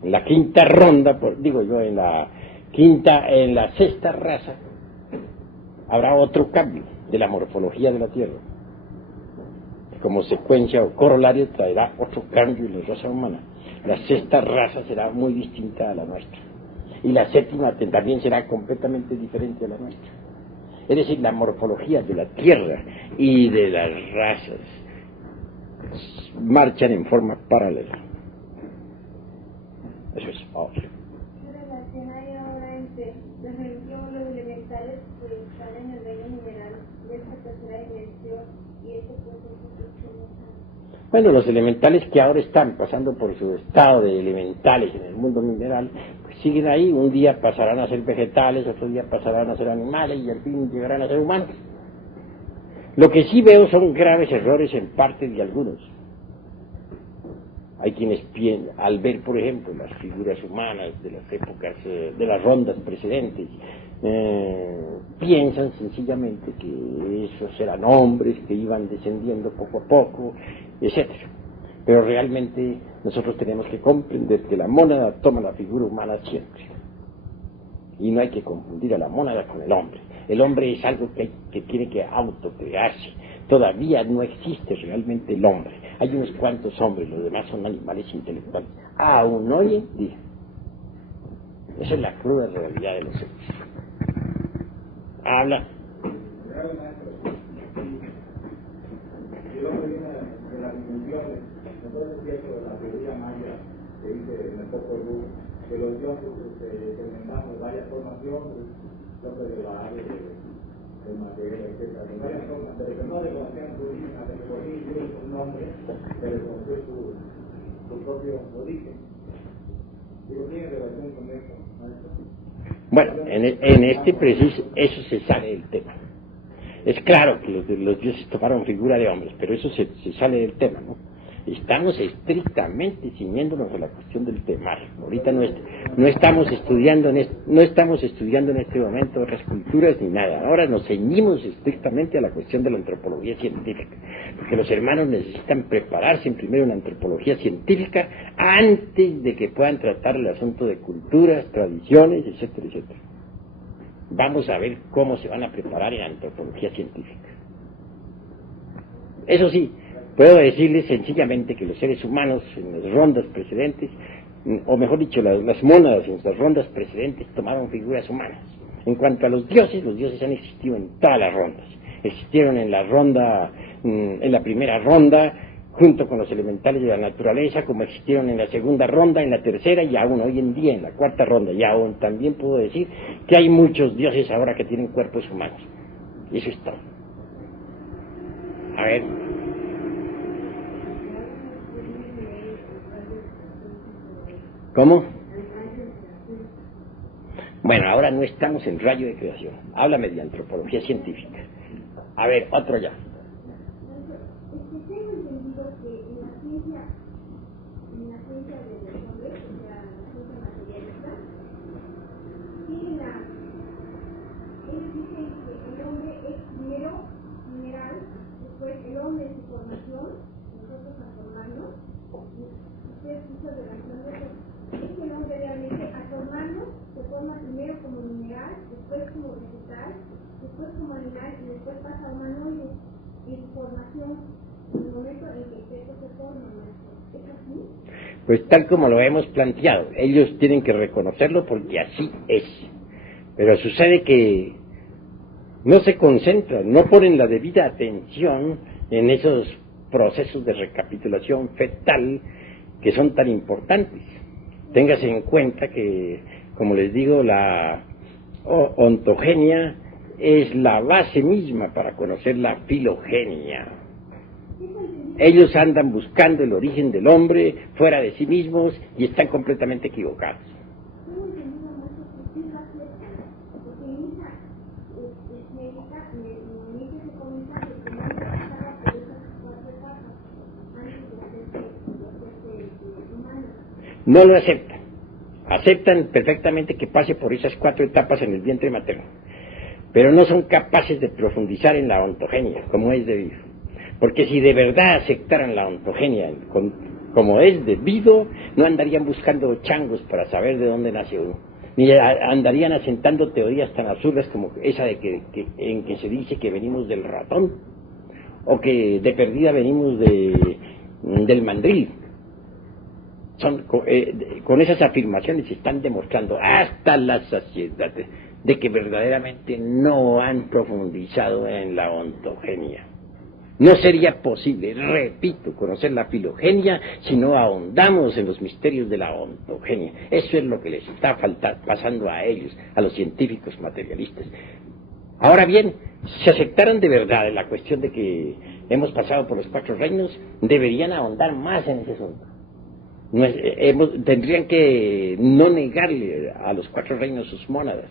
En la quinta ronda, en la sexta raza, habrá otro cambio de la morfología de la Tierra. Como secuencia o corolario traerá otro cambio en la raza humana. La sexta raza será muy distinta a la nuestra. Y la séptima también será completamente diferente a la nuestra. Es decir, la morfología de la Tierra y de las razas marchan en forma paralela. Eso es obvio. ¿Qué relación hay ahora entre los elementales que están en el reino mineral de esta tercera dimensión y este proceso que estamos? Bueno, los elementales que ahora están pasando por su estado de elementales en el mundo mineral, pues siguen ahí. Un día pasarán a ser vegetales, otro día pasarán a ser animales y al fin llegarán a ser humanos. Lo que sí veo son graves errores en parte de algunos. Hay quienes piensan, al ver, por ejemplo, las figuras humanas de las épocas, de las rondas precedentes, piensan sencillamente que esos eran hombres que iban descendiendo poco a poco, etc. Pero realmente nosotros tenemos que comprender que la mónada toma la figura humana siempre. Y no hay que confundir a la mónada con el hombre. El hombre es algo que tiene que autocrearse. Todavía no existe realmente el hombre. Hay unos cuantos hombres, los demás son animales intelectuales. Aún hoy en día. Esa es la cruda realidad de los hechos. Habla. El hombre viene de las dimensiones. Entonces es cierto la teoría maya que dice en el Popol Vuh que los dioses experimentamos varias formaciones, de la área del material, etc. Varias formas, pero no reconocían su origen, hasta que por fin dio un nombre que reconoció su propio origen. Digo, ¿tiene relación con eso? Bueno, en este preciso, eso se sale del tema. Es claro que los dioses tomaron figura de hombres, pero eso se sale del tema, ¿no? Estamos estrictamente ciñéndonos a la cuestión del temario. Ahorita no estamos estudiando en este momento otras culturas ni nada. Ahora nos ceñimos estrictamente a la cuestión de la antropología científica, porque los hermanos necesitan prepararse en primero en antropología científica antes de que puedan tratar el asunto de culturas, tradiciones, etcétera, etcétera. Vamos a ver cómo se van a preparar en antropología científica. Eso sí, puedo decirles sencillamente que los seres humanos en las rondas precedentes, o mejor dicho, las mónadas en las rondas precedentes tomaron figuras humanas. En cuanto a los dioses han existido en todas las rondas. Existieron en la primera ronda, junto con los elementales de la naturaleza, como existieron en la segunda ronda, en la tercera y aún hoy en día en la cuarta ronda. Y aún también puedo decir que hay muchos dioses ahora que tienen cuerpos humanos. Y eso es todo. A ver. ¿Cómo? Bueno, ahora no estamos en rayo de creación. Háblame de antropología científica. A ver, otro ya. Tengo entendido que en la ciencia de los hombres, o sea, la ciencia materialista, ellos dicen que el hombre es primero mineral, después el hombre es su formación, nosotros al formarnos, ustedes hizo relación de eso, es que el hombre realmente al formarnos se forma primero como mineral, después como vegetal, después como animal y después pasa a humanoide. Y su formación, en el momento en que el feto se forma, ¿es así? Pues tal como lo hemos planteado, ellos tienen que reconocerlo porque así es. Pero sucede que no se concentran, no ponen la debida atención en esos procesos de recapitulación fetal que son tan importantes. Téngase en cuenta que, como les digo, la ontogenia es la base misma para conocer la filogenia. Ellos andan buscando el origen del hombre fuera de sí mismos y están completamente equivocados. No lo aceptan. Aceptan perfectamente que pase por esas 4 etapas en el vientre materno, pero no son capaces de profundizar en la ontogenia, como es debido. Porque si de verdad aceptaran la ontogenia como es debido, no andarían buscando changos para saber de dónde nace uno, ni andarían asentando teorías tan absurdas como esa de en que se dice que venimos del ratón, o que de perdida venimos del mandril. Con esas afirmaciones se están demostrando hasta la saciedad de que verdaderamente no han profundizado en la ontogenia. No sería posible, repito, conocer la filogenia si no ahondamos en los misterios de la ontogenia. Eso es lo que les está pasando a ellos, a los científicos materialistas. Ahora bien, si aceptaran de verdad la cuestión de que hemos pasado por los 4 reinos, deberían ahondar más en ese asunto. Tendrían que no negarle a los 4 reinos sus mónadas.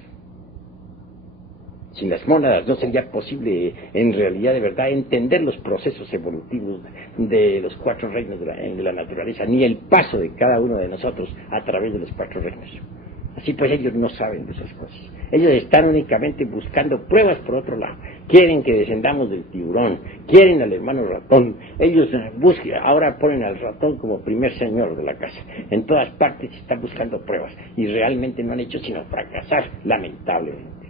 Sin las mónadas no sería posible, en realidad, de verdad, entender los procesos evolutivos de los 4 reinos de la naturaleza, ni el paso de cada uno de nosotros a través de los 4 reinos. Así pues, ellos no saben de esas cosas. Ellos están únicamente buscando pruebas por otro lado. Quieren que descendamos del tiburón, quieren al hermano ratón. Ellos ahora ponen al ratón como primer señor de la casa. En todas partes están buscando pruebas y realmente no han hecho sino fracasar, lamentablemente.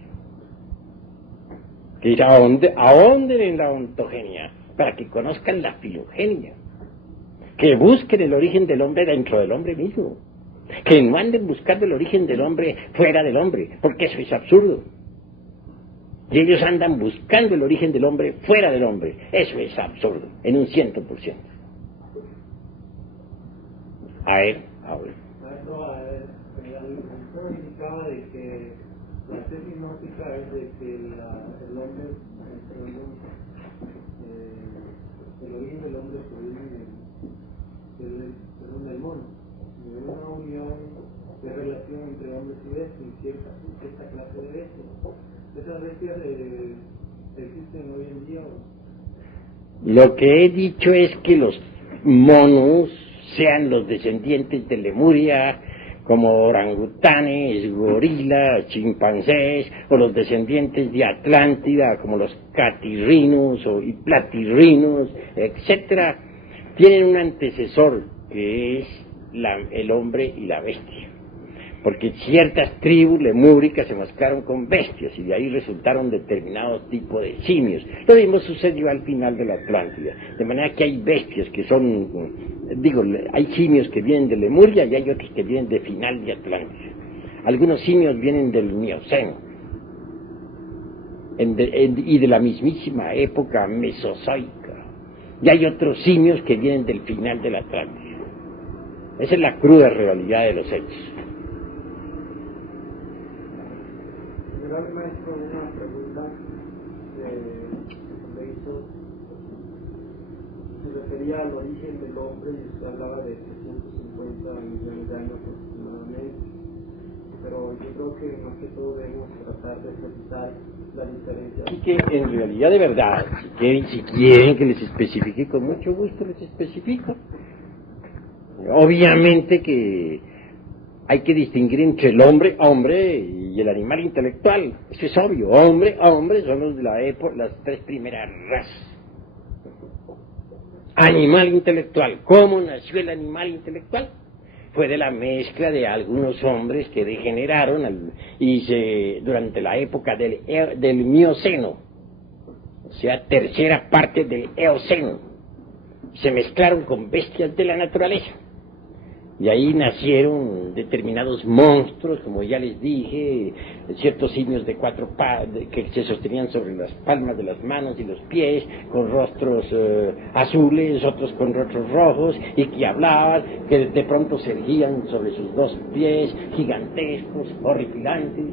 Que ahonden en la ontogenia para que conozcan la filogenia, que busquen el origen del hombre dentro del hombre mismo, que no anden buscando el origen del hombre fuera del hombre, porque eso es absurdo. Y ellos andan buscando el origen del hombre fuera del hombre, eso es absurdo, en un 100%. A ver, ahora. El indicaba de que la tesis gnóstica es de que el hombre, el origen del hombre proviene del mono, de una unión de relación entre hombres y bestias, y cierta clase de bestias. ¿Esas bestias existen hoy en día? Lo que he dicho es que los monos, sean los descendientes de Lemuria, como orangutanes, gorilas, chimpancés, o los descendientes de Atlántida, como los catirrinos y platirrinos, etcétera, tienen un antecesor que es el hombre y la bestia. Porque ciertas tribus lemúricas se mezclaron con bestias y de ahí resultaron determinados tipos de simios. Lo mismo sucedió al final de la Atlántida. De manera que hay bestias que son, hay simios que vienen de Lemuria y hay otros que vienen de final de Atlántida. Algunos simios vienen del Mioceno y de la mismísima época mesozoica. Y hay otros simios que vienen del final de la Atlántida. Esa es la cruda realidad de los hechos. Gran maestro, una pregunta que me hizo, se refería al origen del hombre y usted hablaba de 350 millones de años aproximadamente. pero yo creo que más que todo debemos tratar de precisar la diferencia. Y que en realidad de verdad, si quieren que les especifique, con mucho gusto les especifico. Obviamente que hay que distinguir entre el hombre, hombre, y el animal intelectual. Eso es obvio. Hombre, hombre son los de la época, las tres primeras razas. Animal intelectual. ¿Cómo nació el animal intelectual? Fue de la mezcla de algunos hombres que degeneraron durante la época del Mioceno, o sea, tercera parte del Eoceno. Se mezclaron con bestias de la naturaleza. Y ahí nacieron determinados monstruos, como ya les dije, ciertos simios de cuatro patas que se sostenían sobre las palmas de las manos y los pies, con rostros azules, otros con rostros rojos, y que hablaban, que de pronto se erguían sobre sus dos pies, gigantescos, horripilantes,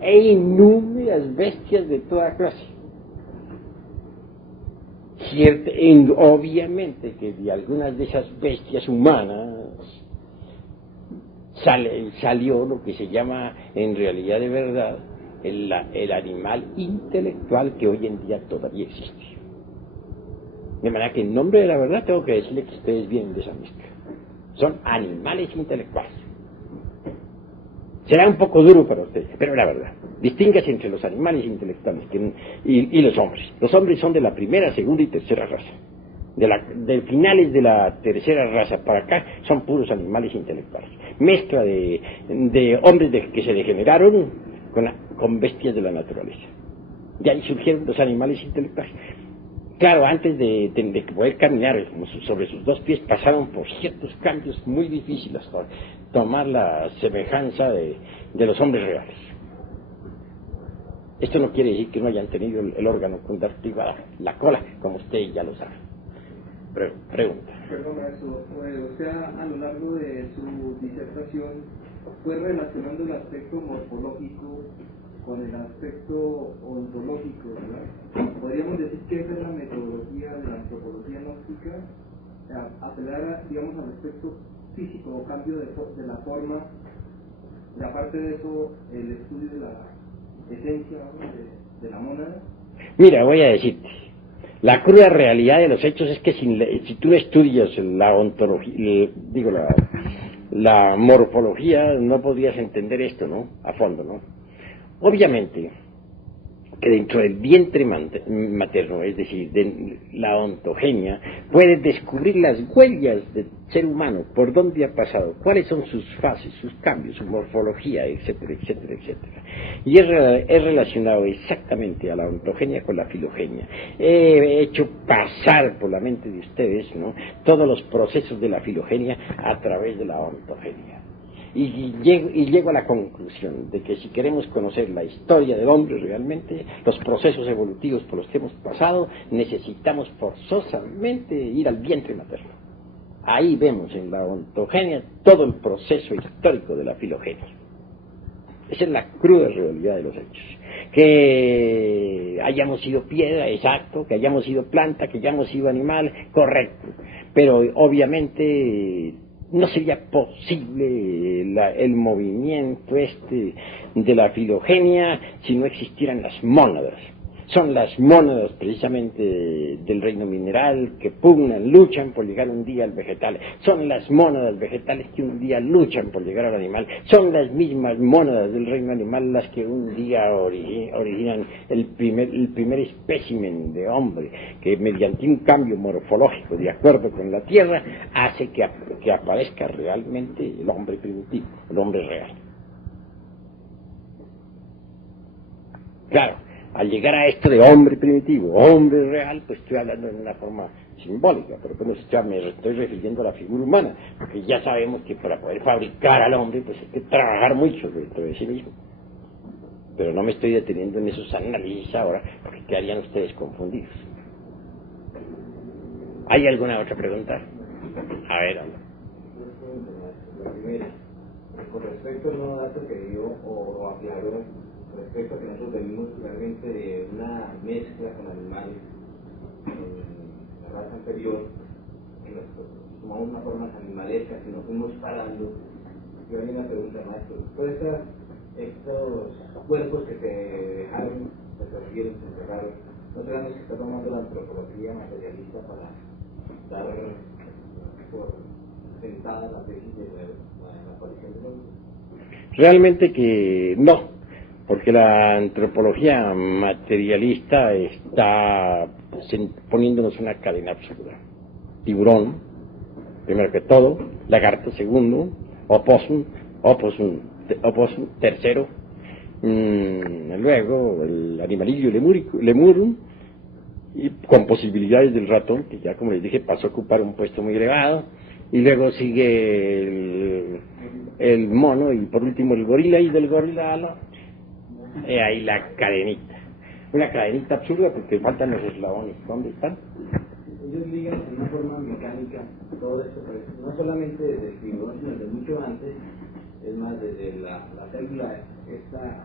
e innumerables bestias de toda clase. Obviamente que de algunas de esas bestias humanas salió lo que se llama en realidad de verdad el animal intelectual que hoy en día todavía existe. De manera que en nombre de la verdad tengo que decirle que ustedes vienen de esa mezcla. Son animales intelectuales. Será un poco duro para ustedes, pero es la verdad. Distínguase entre los animales intelectuales y los hombres. Los hombres son de la primera, segunda y tercera raza. De finales de la tercera raza para acá son puros animales intelectuales. Mezcla de hombres que se degeneraron con bestias de la naturaleza. De ahí surgieron los animales intelectuales. Claro, antes de poder caminar sobre sus dos pies, pasaron por ciertos cambios muy difíciles para tomar la semejanza de los hombres reales. Esto no quiere decir que no hayan tenido el órgano conductivo, la cola, como usted ya lo sabe. Pregunta. Perdón, maestro. O sea, a lo largo de su disertación fue relacionando el aspecto morfológico con el aspecto ontológico, ¿verdad? Podríamos decir que esa es la metodología de la antropología gnóstica, apelar, digamos, al aspecto físico o cambio de la forma, y aparte de eso, el estudio de la esencia, ¿no?, de la mónada. Mira, voy a decirte, la cruda realidad de los hechos es que si tú estudias la ontología, la morfología, no podrías entender esto, ¿no?, a fondo, ¿no? Obviamente que dentro del vientre materno, es decir, de la ontogenia, puedes descubrir las huellas del ser humano, por dónde ha pasado, cuáles son sus fases, sus cambios, su morfología, etcétera, etcétera, etcétera. Y es relacionado exactamente a la ontogenia con la filogenia. He hecho pasar por la mente de ustedes, ¿no?, todos los procesos de la filogenia a través de la ontogenia. Y llego a la conclusión de que si queremos conocer la historia del hombre realmente, los procesos evolutivos por los que hemos pasado, necesitamos forzosamente ir al vientre materno. Ahí vemos en la ontogenia todo el proceso histórico de la filogenia. Esa es la cruda realidad de los hechos. Que hayamos sido piedra, exacto, que hayamos sido planta, que hayamos sido animal, correcto. Pero obviamente no sería posible el movimiento de la filogenia si no existieran las mónadas. Son las mónadas precisamente del reino mineral que pugnan, luchan por llegar un día al vegetal. Son las mónadas vegetales que un día luchan por llegar al animal. Son las mismas mónadas del reino animal las que un día originan el primer espécimen de hombre, que mediante un cambio morfológico de acuerdo con la tierra hace que aparezca realmente el hombre primitivo, el hombre real. Claro. Al llegar a esto de hombre primitivo, hombre real, pues estoy hablando en una forma simbólica, pero me estoy refiriendo a la figura humana, porque ya sabemos que para poder fabricar al hombre, pues hay que trabajar mucho dentro de sí mismo. Pero no me estoy deteniendo en esos análisis ahora, porque quedarían ustedes confundidos. ¿Hay alguna otra pregunta? A ver, habla. La primera, con respecto al nuevo dato que dio o aclaró, respecto a que nosotros venimos realmente de una mezcla con animales en la raza anterior, en los que tomamos unas formas animalescas y nos fuimos parando, yo hay una pregunta, maestro. Todos estos cuerpos que se dejaron, se perdieron, se enterraron, ¿no serán los que está tomando la antropología materialista para dar por sentada la tesis de la aparición del hombre? Realmente que no, porque la antropología materialista está poniéndonos una cadena absurda. Tiburón, primero que todo, lagarto segundo, opossum tercero, luego el animalillo lemurum, y con posibilidades del ratón, que ya como les dije pasó a ocupar un puesto muy elevado, y luego sigue el mono, y por último el gorila, y del gorila ahí la cadenita. Una cadenita absurda porque faltan los eslabones. ¿Dónde están? Ellos ligan en una forma mecánica todo esto, no solamente desde el tiburón, sino desde mucho antes, es más, desde la célula esta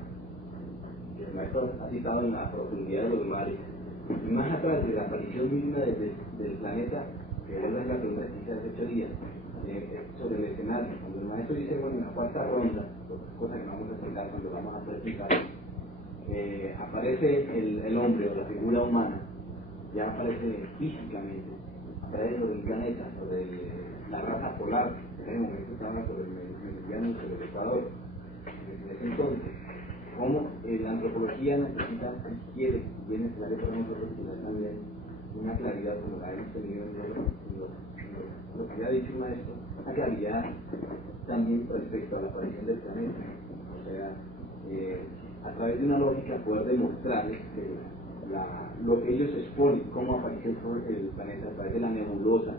que el maestro ha citado en la profundidad de los mares, y más atrás de la aparición misma del planeta, que es la pregunta que hice hace 8 días, sobre el escenario. Cuando el maestro dice, bueno, en la cuarta ronda, cosa que no vamos a explicar cuando vamos a practicar, aparece el hombre o la figura humana, ya aparece físicamente, aparece sobre el planeta, sobre la raza polar, en ese momento estaba sobre el meridiano, sobre el Ecuador. En ese entonces, cómo la antropología necesita, si quiere, y es necesario para nosotros también, una claridad como la hemos tenido en lo que ya ha dicho el maestro, una claridad también respecto a la aparición del planeta. O sea, a través de una lógica poder demostrarles que lo que ellos exponen, cómo apareció el planeta a través de la nebulosa,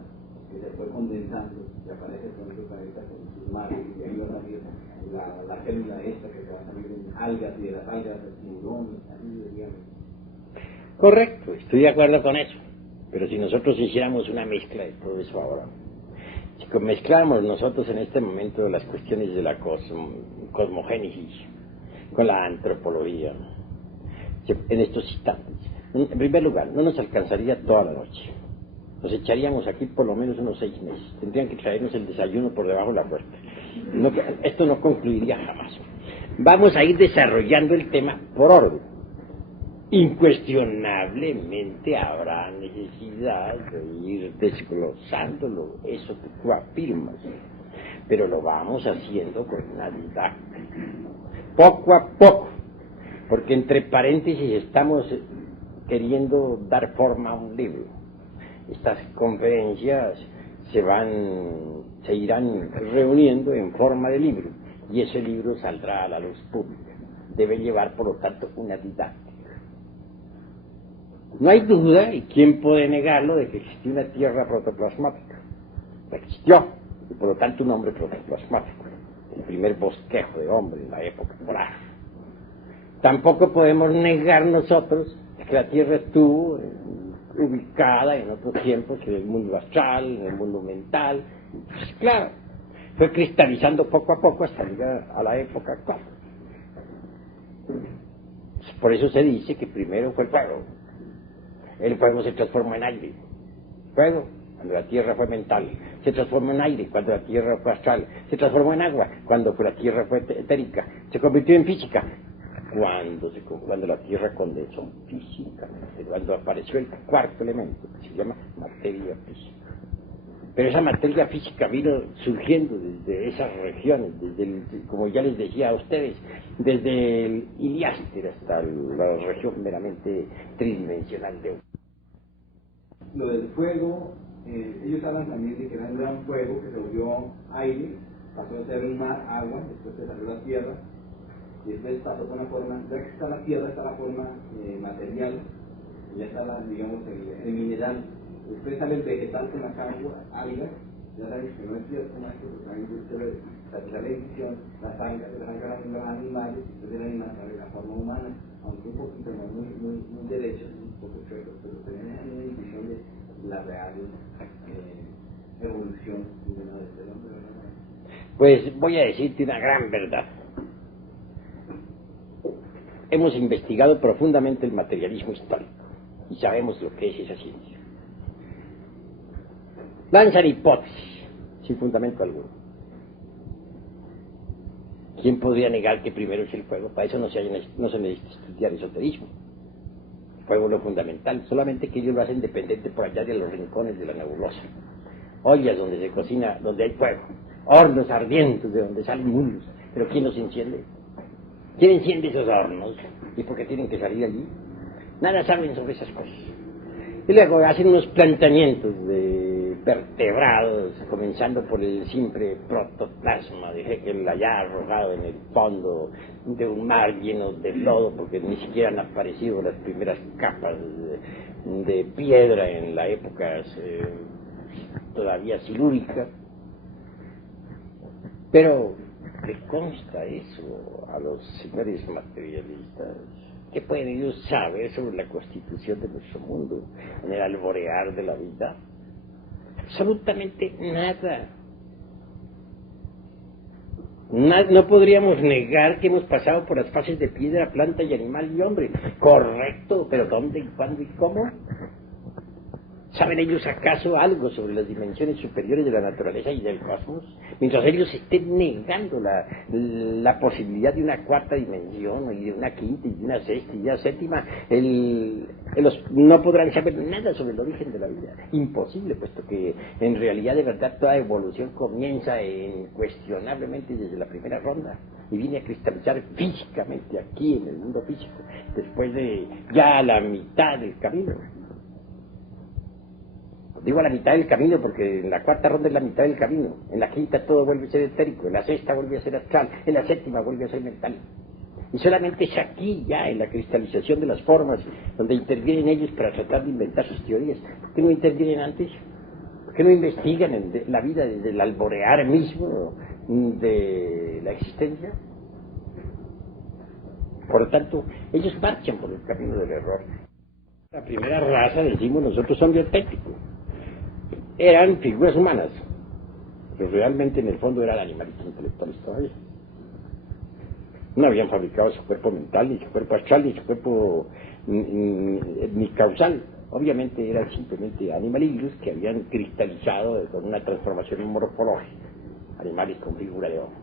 que se fue condensando, y aparece con el planeta con sus mares, y ahí va a salir la célula esta que se va a salir en algas, y de las algas el tiburón, así digamos. Correcto, estoy de acuerdo con eso. Pero si nosotros hiciéramos una mezcla de todo eso ahora, si mezcláramos nosotros en este momento las cuestiones de la cosmogénesis con la antropología, en estos instantes, en primer lugar, no nos alcanzaría toda la noche. Nos echaríamos aquí por lo menos unos 6 meses. Tendrían que traernos el desayuno por debajo de la puerta. Esto no concluiría jamás. Vamos a ir desarrollando el tema por orden. Incuestionablemente habrá necesidad de ir desglosándolo, eso que tú afirmas, pero lo vamos haciendo con una didáctica, poco a poco, porque entre paréntesis estamos queriendo dar forma a un libro. Estas conferencias se irán reuniendo en forma de libro, y ese libro saldrá a la luz pública. Debe llevar, por lo tanto, una didáctica. No hay duda, y quién puede negarlo, de que existió una tierra protoplasmática. Existió, y por lo tanto un hombre protoplasmático, el primer bosquejo de hombre en la época polar. Tampoco podemos negar nosotros que la tierra estuvo ubicada en otros tiempos, en el mundo astral, en el mundo mental. Pues claro, fue cristalizando poco a poco hasta llegar a la época actual. Por eso se dice que primero fue el fuego. El fuego se transformó en aire. Fuego, cuando la tierra fue mental. Se transformó en aire cuando la tierra fue astral. Se transformó en agua cuando la tierra fue etérica. Se convirtió en física cuando la tierra condensó físicamente, cuando apareció el cuarto elemento, que se llama materia física. Pero esa materia física vino surgiendo desde esas regiones, como ya les decía a ustedes, desde el Iliáster hasta la región meramente tridimensional de Lo del fuego, ellos hablan también de que era un gran fuego que se volvió aire, pasó a ser un mar, agua, después se salió la tierra, y después pasó a una forma, ya que está la tierra, está la forma material, y ya está, digamos, el mineral. Después sale el vegetal con las algas, ya sabéis que no es cierto, más que porque hay la edición, las algas se arrancan los animales, y después del animal sale la forma humana, aunque un poquito no muy derecho, un poco chueco, pero tenemos una división de la real evolución del hombre. Pues voy a decirte una gran verdad. Hemos investigado profundamente el materialismo histórico y sabemos lo que es esa ciencia. Lanzan hipótesis sin fundamento alguno. ¿Quién podría negar que primero es el fuego? Para eso no se necesita estudiar esoterismo. El fuego es lo fundamental, solamente que ellos lo hacen dependiente por allá de los rincones de la nebulosa. Ollas donde se cocina, donde hay fuego, hornos ardientes de donde salen mundos. Pero ¿quién los enciende? ¿Quién enciende esos hornos? ¿Y por qué tienen que salir allí? Nada saben sobre esas cosas. Y luego hacen unos planteamientos de vertebrados, comenzando por el simple protoplasma de Haeckel allá arrojado en el fondo de un mar lleno de lodo, porque ni siquiera han aparecido las primeras capas de piedra en la época todavía silúrica. Pero ¿le consta eso a los señores materialistas? ¿Qué pueden ellos saber sobre la constitución de nuestro mundo en el alborear de la vida? Absolutamente nada. No podríamos negar que hemos pasado por las fases de piedra, planta y animal y hombre. Correcto, pero ¿dónde, y cuándo y cómo? ¿Saben ellos acaso algo sobre las dimensiones superiores de la naturaleza y del cosmos? Mientras ellos estén negando la posibilidad de una cuarta dimensión, y de una quinta, y de una sexta, y de una séptima, no podrán saber nada sobre el origen de la vida. Imposible, puesto que en realidad de verdad toda evolución comienza incuestionablemente desde la primera ronda, y viene a cristalizar físicamente aquí en el mundo físico, después de ya la mitad del camino. Digo a la mitad del camino porque en la cuarta ronda es la mitad del camino, en la quinta todo vuelve a ser etérico, en la sexta vuelve a ser astral, en la séptima vuelve a ser mental. Y solamente es aquí ya, en la cristalización de las formas, donde intervienen ellos para tratar de inventar sus teorías. ¿Por qué no intervienen antes? ¿Por qué no investigan en la vida desde el alborear mismo de la existencia? Por lo tanto, ellos marchan por el camino del error. La primera raza, decimos nosotros, son biotéticos. Eran figuras humanas, pero realmente en el fondo eran animales intelectuales todavía. No habían fabricado su cuerpo mental, ni su cuerpo astral, ni su cuerpo ni causal. Obviamente eran simplemente animalillos que habían cristalizado con una transformación morfológica, animales con figura de hombres.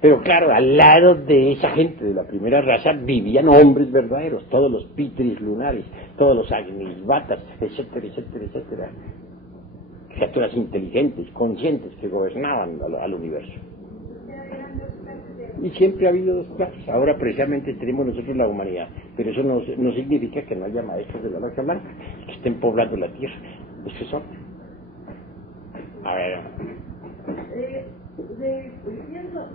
Pero claro, al lado de esa gente de la primera raza vivían hombres verdaderos, todos los pitris lunares, todos los agnisvatas, etcétera, etcétera, etcétera. Criaturas inteligentes, conscientes, que gobernaban al universo. Y siempre ha habido dos clases. Ahora precisamente tenemos nosotros la humanidad, pero eso no significa que no haya maestros de la logia blanca que estén poblando la tierra. Eso son. A ver. Pienso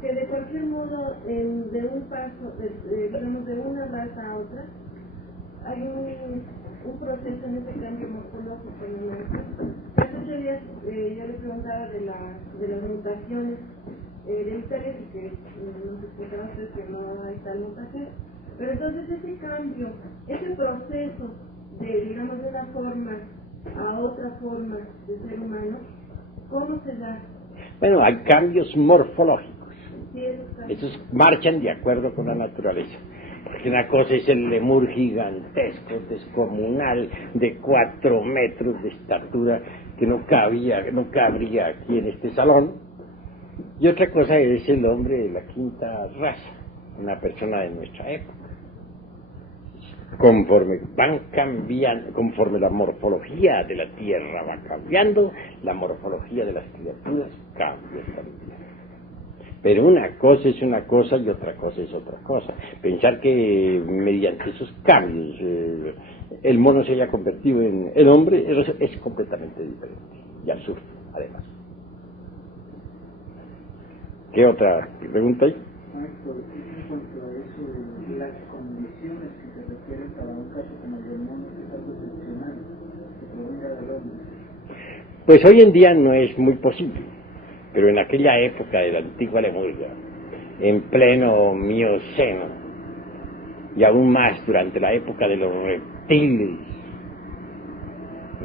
que de cualquier modo, de un paso, digamos, de una raza a otra, hay un proceso en ese cambio morfológico en el mundo. Hace 8 días yo le preguntaba de las mutaciones hereditarias y que nos explicaba usted que no hay tal mutación. Pero entonces ese cambio, ese proceso digamos, de una forma a otra forma de ser humano, ¿cómo se da? Bueno, hay cambios morfológicos. Sí, Esos marchan de acuerdo con la naturaleza. Porque una cosa es el lemur gigantesco, descomunal, de 4 metros de estatura, que no cabría aquí en este salón. Y otra cosa es el hombre de la quinta raza, una persona de nuestra época. Conforme van cambiando, conforme la morfología de la Tierra va cambiando, la morfología de las criaturas cambia también. Pero una cosa es una cosa y otra cosa es otra cosa. Pensar que mediante esos cambios el mono se haya convertido en el hombre es completamente diferente y absurdo, además. ¿Qué otra pregunta hay? Maestro, en cuanto a eso de las condiciones que se requieren para un caso como el del mono, que es algo excepcional, que provenga del hombre. Pues hoy en día no es muy posible, pero en aquella época de la antigua Lemuria, en pleno Mioceno, y aún más durante la época de los reptiles,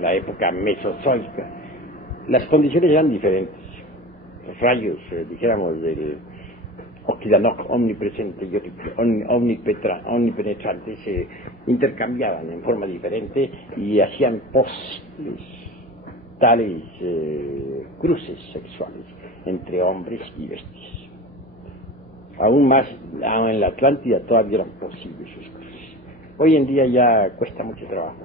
la época mesozoica, las condiciones eran diferentes. Los rayos, dijéramos, del Okidanok omnipresente y omnipenetrante se intercambiaban en forma diferente y hacían posibles tales cruces sexuales entre hombres y bestias. aún más, en la Atlántida todavía eran posibles sus cosas. Hoy en día ya cuesta mucho trabajo.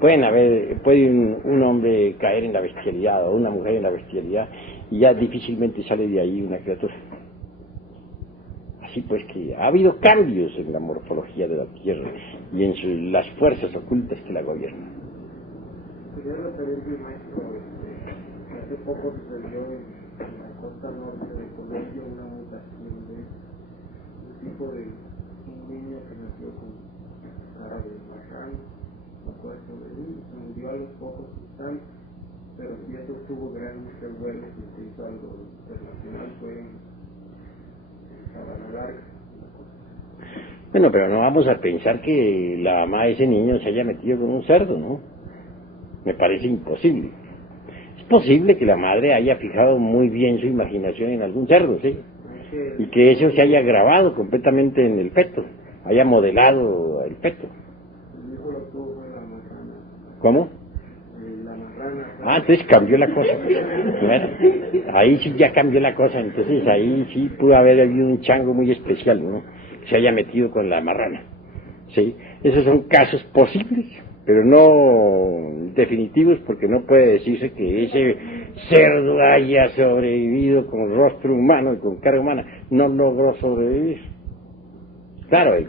Puede un hombre caer en la bestialidad o una mujer en la bestialidad y ya difícilmente sale de ahí una criatura. Así pues que ha habido cambios en la morfología de la Tierra y en las fuerzas ocultas que la gobiernan. Quería referirme, maestro, hace poco sucedió en la costa norte de Colombia una mutación de un tipo de un niño que nació con cara de marrano, no puede sobrevivir, se murió a los pocos instantes, pero si eso tuvo grandes revuelos y se hizo algo internacional, fue en Sabana Larga. Bueno, pero no vamos a pensar que la mamá de ese niño se haya metido con un cerdo, ¿no? Me parece imposible. Es posible que la madre haya fijado muy bien su imaginación en algún cerdo, ¿sí? Y que eso se haya grabado completamente en el feto, haya modelado el feto. El hijo lo tuvo fue la marrana. ¿Cómo? La marrana. Ah, entonces cambió la cosa. Bueno, ahí sí ya cambió la cosa, entonces ahí sí pudo haber habido un chango muy especial, ¿no? Que se haya metido con la marrana. ¿Sí? Esos son casos posibles, pero no definitivos, porque no puede decirse que ese cerdo haya sobrevivido con rostro humano y con cara humana. No logró sobrevivir. Claro, el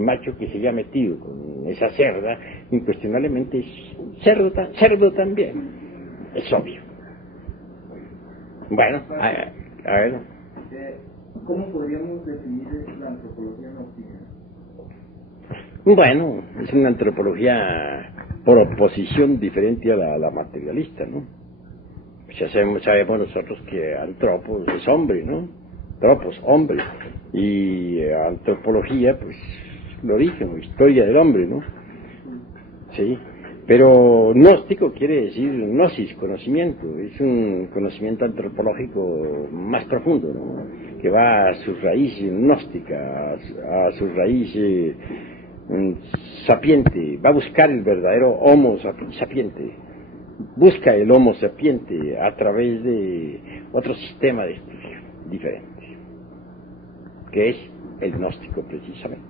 macho que se haya metido con esa cerda, incuestionablemente es cerdo también. Es obvio. Bueno, a ver. ¿Cómo podríamos definir la antropología gnóstica? Bueno, es una antropología por oposición diferente a la materialista, ¿no? Ya sabemos nosotros que antropos es hombre, ¿no? Tropos, hombre. Y antropología, pues, el origen o historia del hombre, ¿no? Sí. Pero gnóstico quiere decir gnosis, conocimiento. Es un conocimiento antropológico más profundo, ¿no? Que va a su raíz gnóstica, a su raíz sapiente. Va a buscar el verdadero homo sapiente. Busca el homo sapiente a través de otro sistema de estudio diferente, que es el gnóstico precisamente.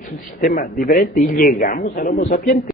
Es un sistema diferente y llegamos al homo sapiente.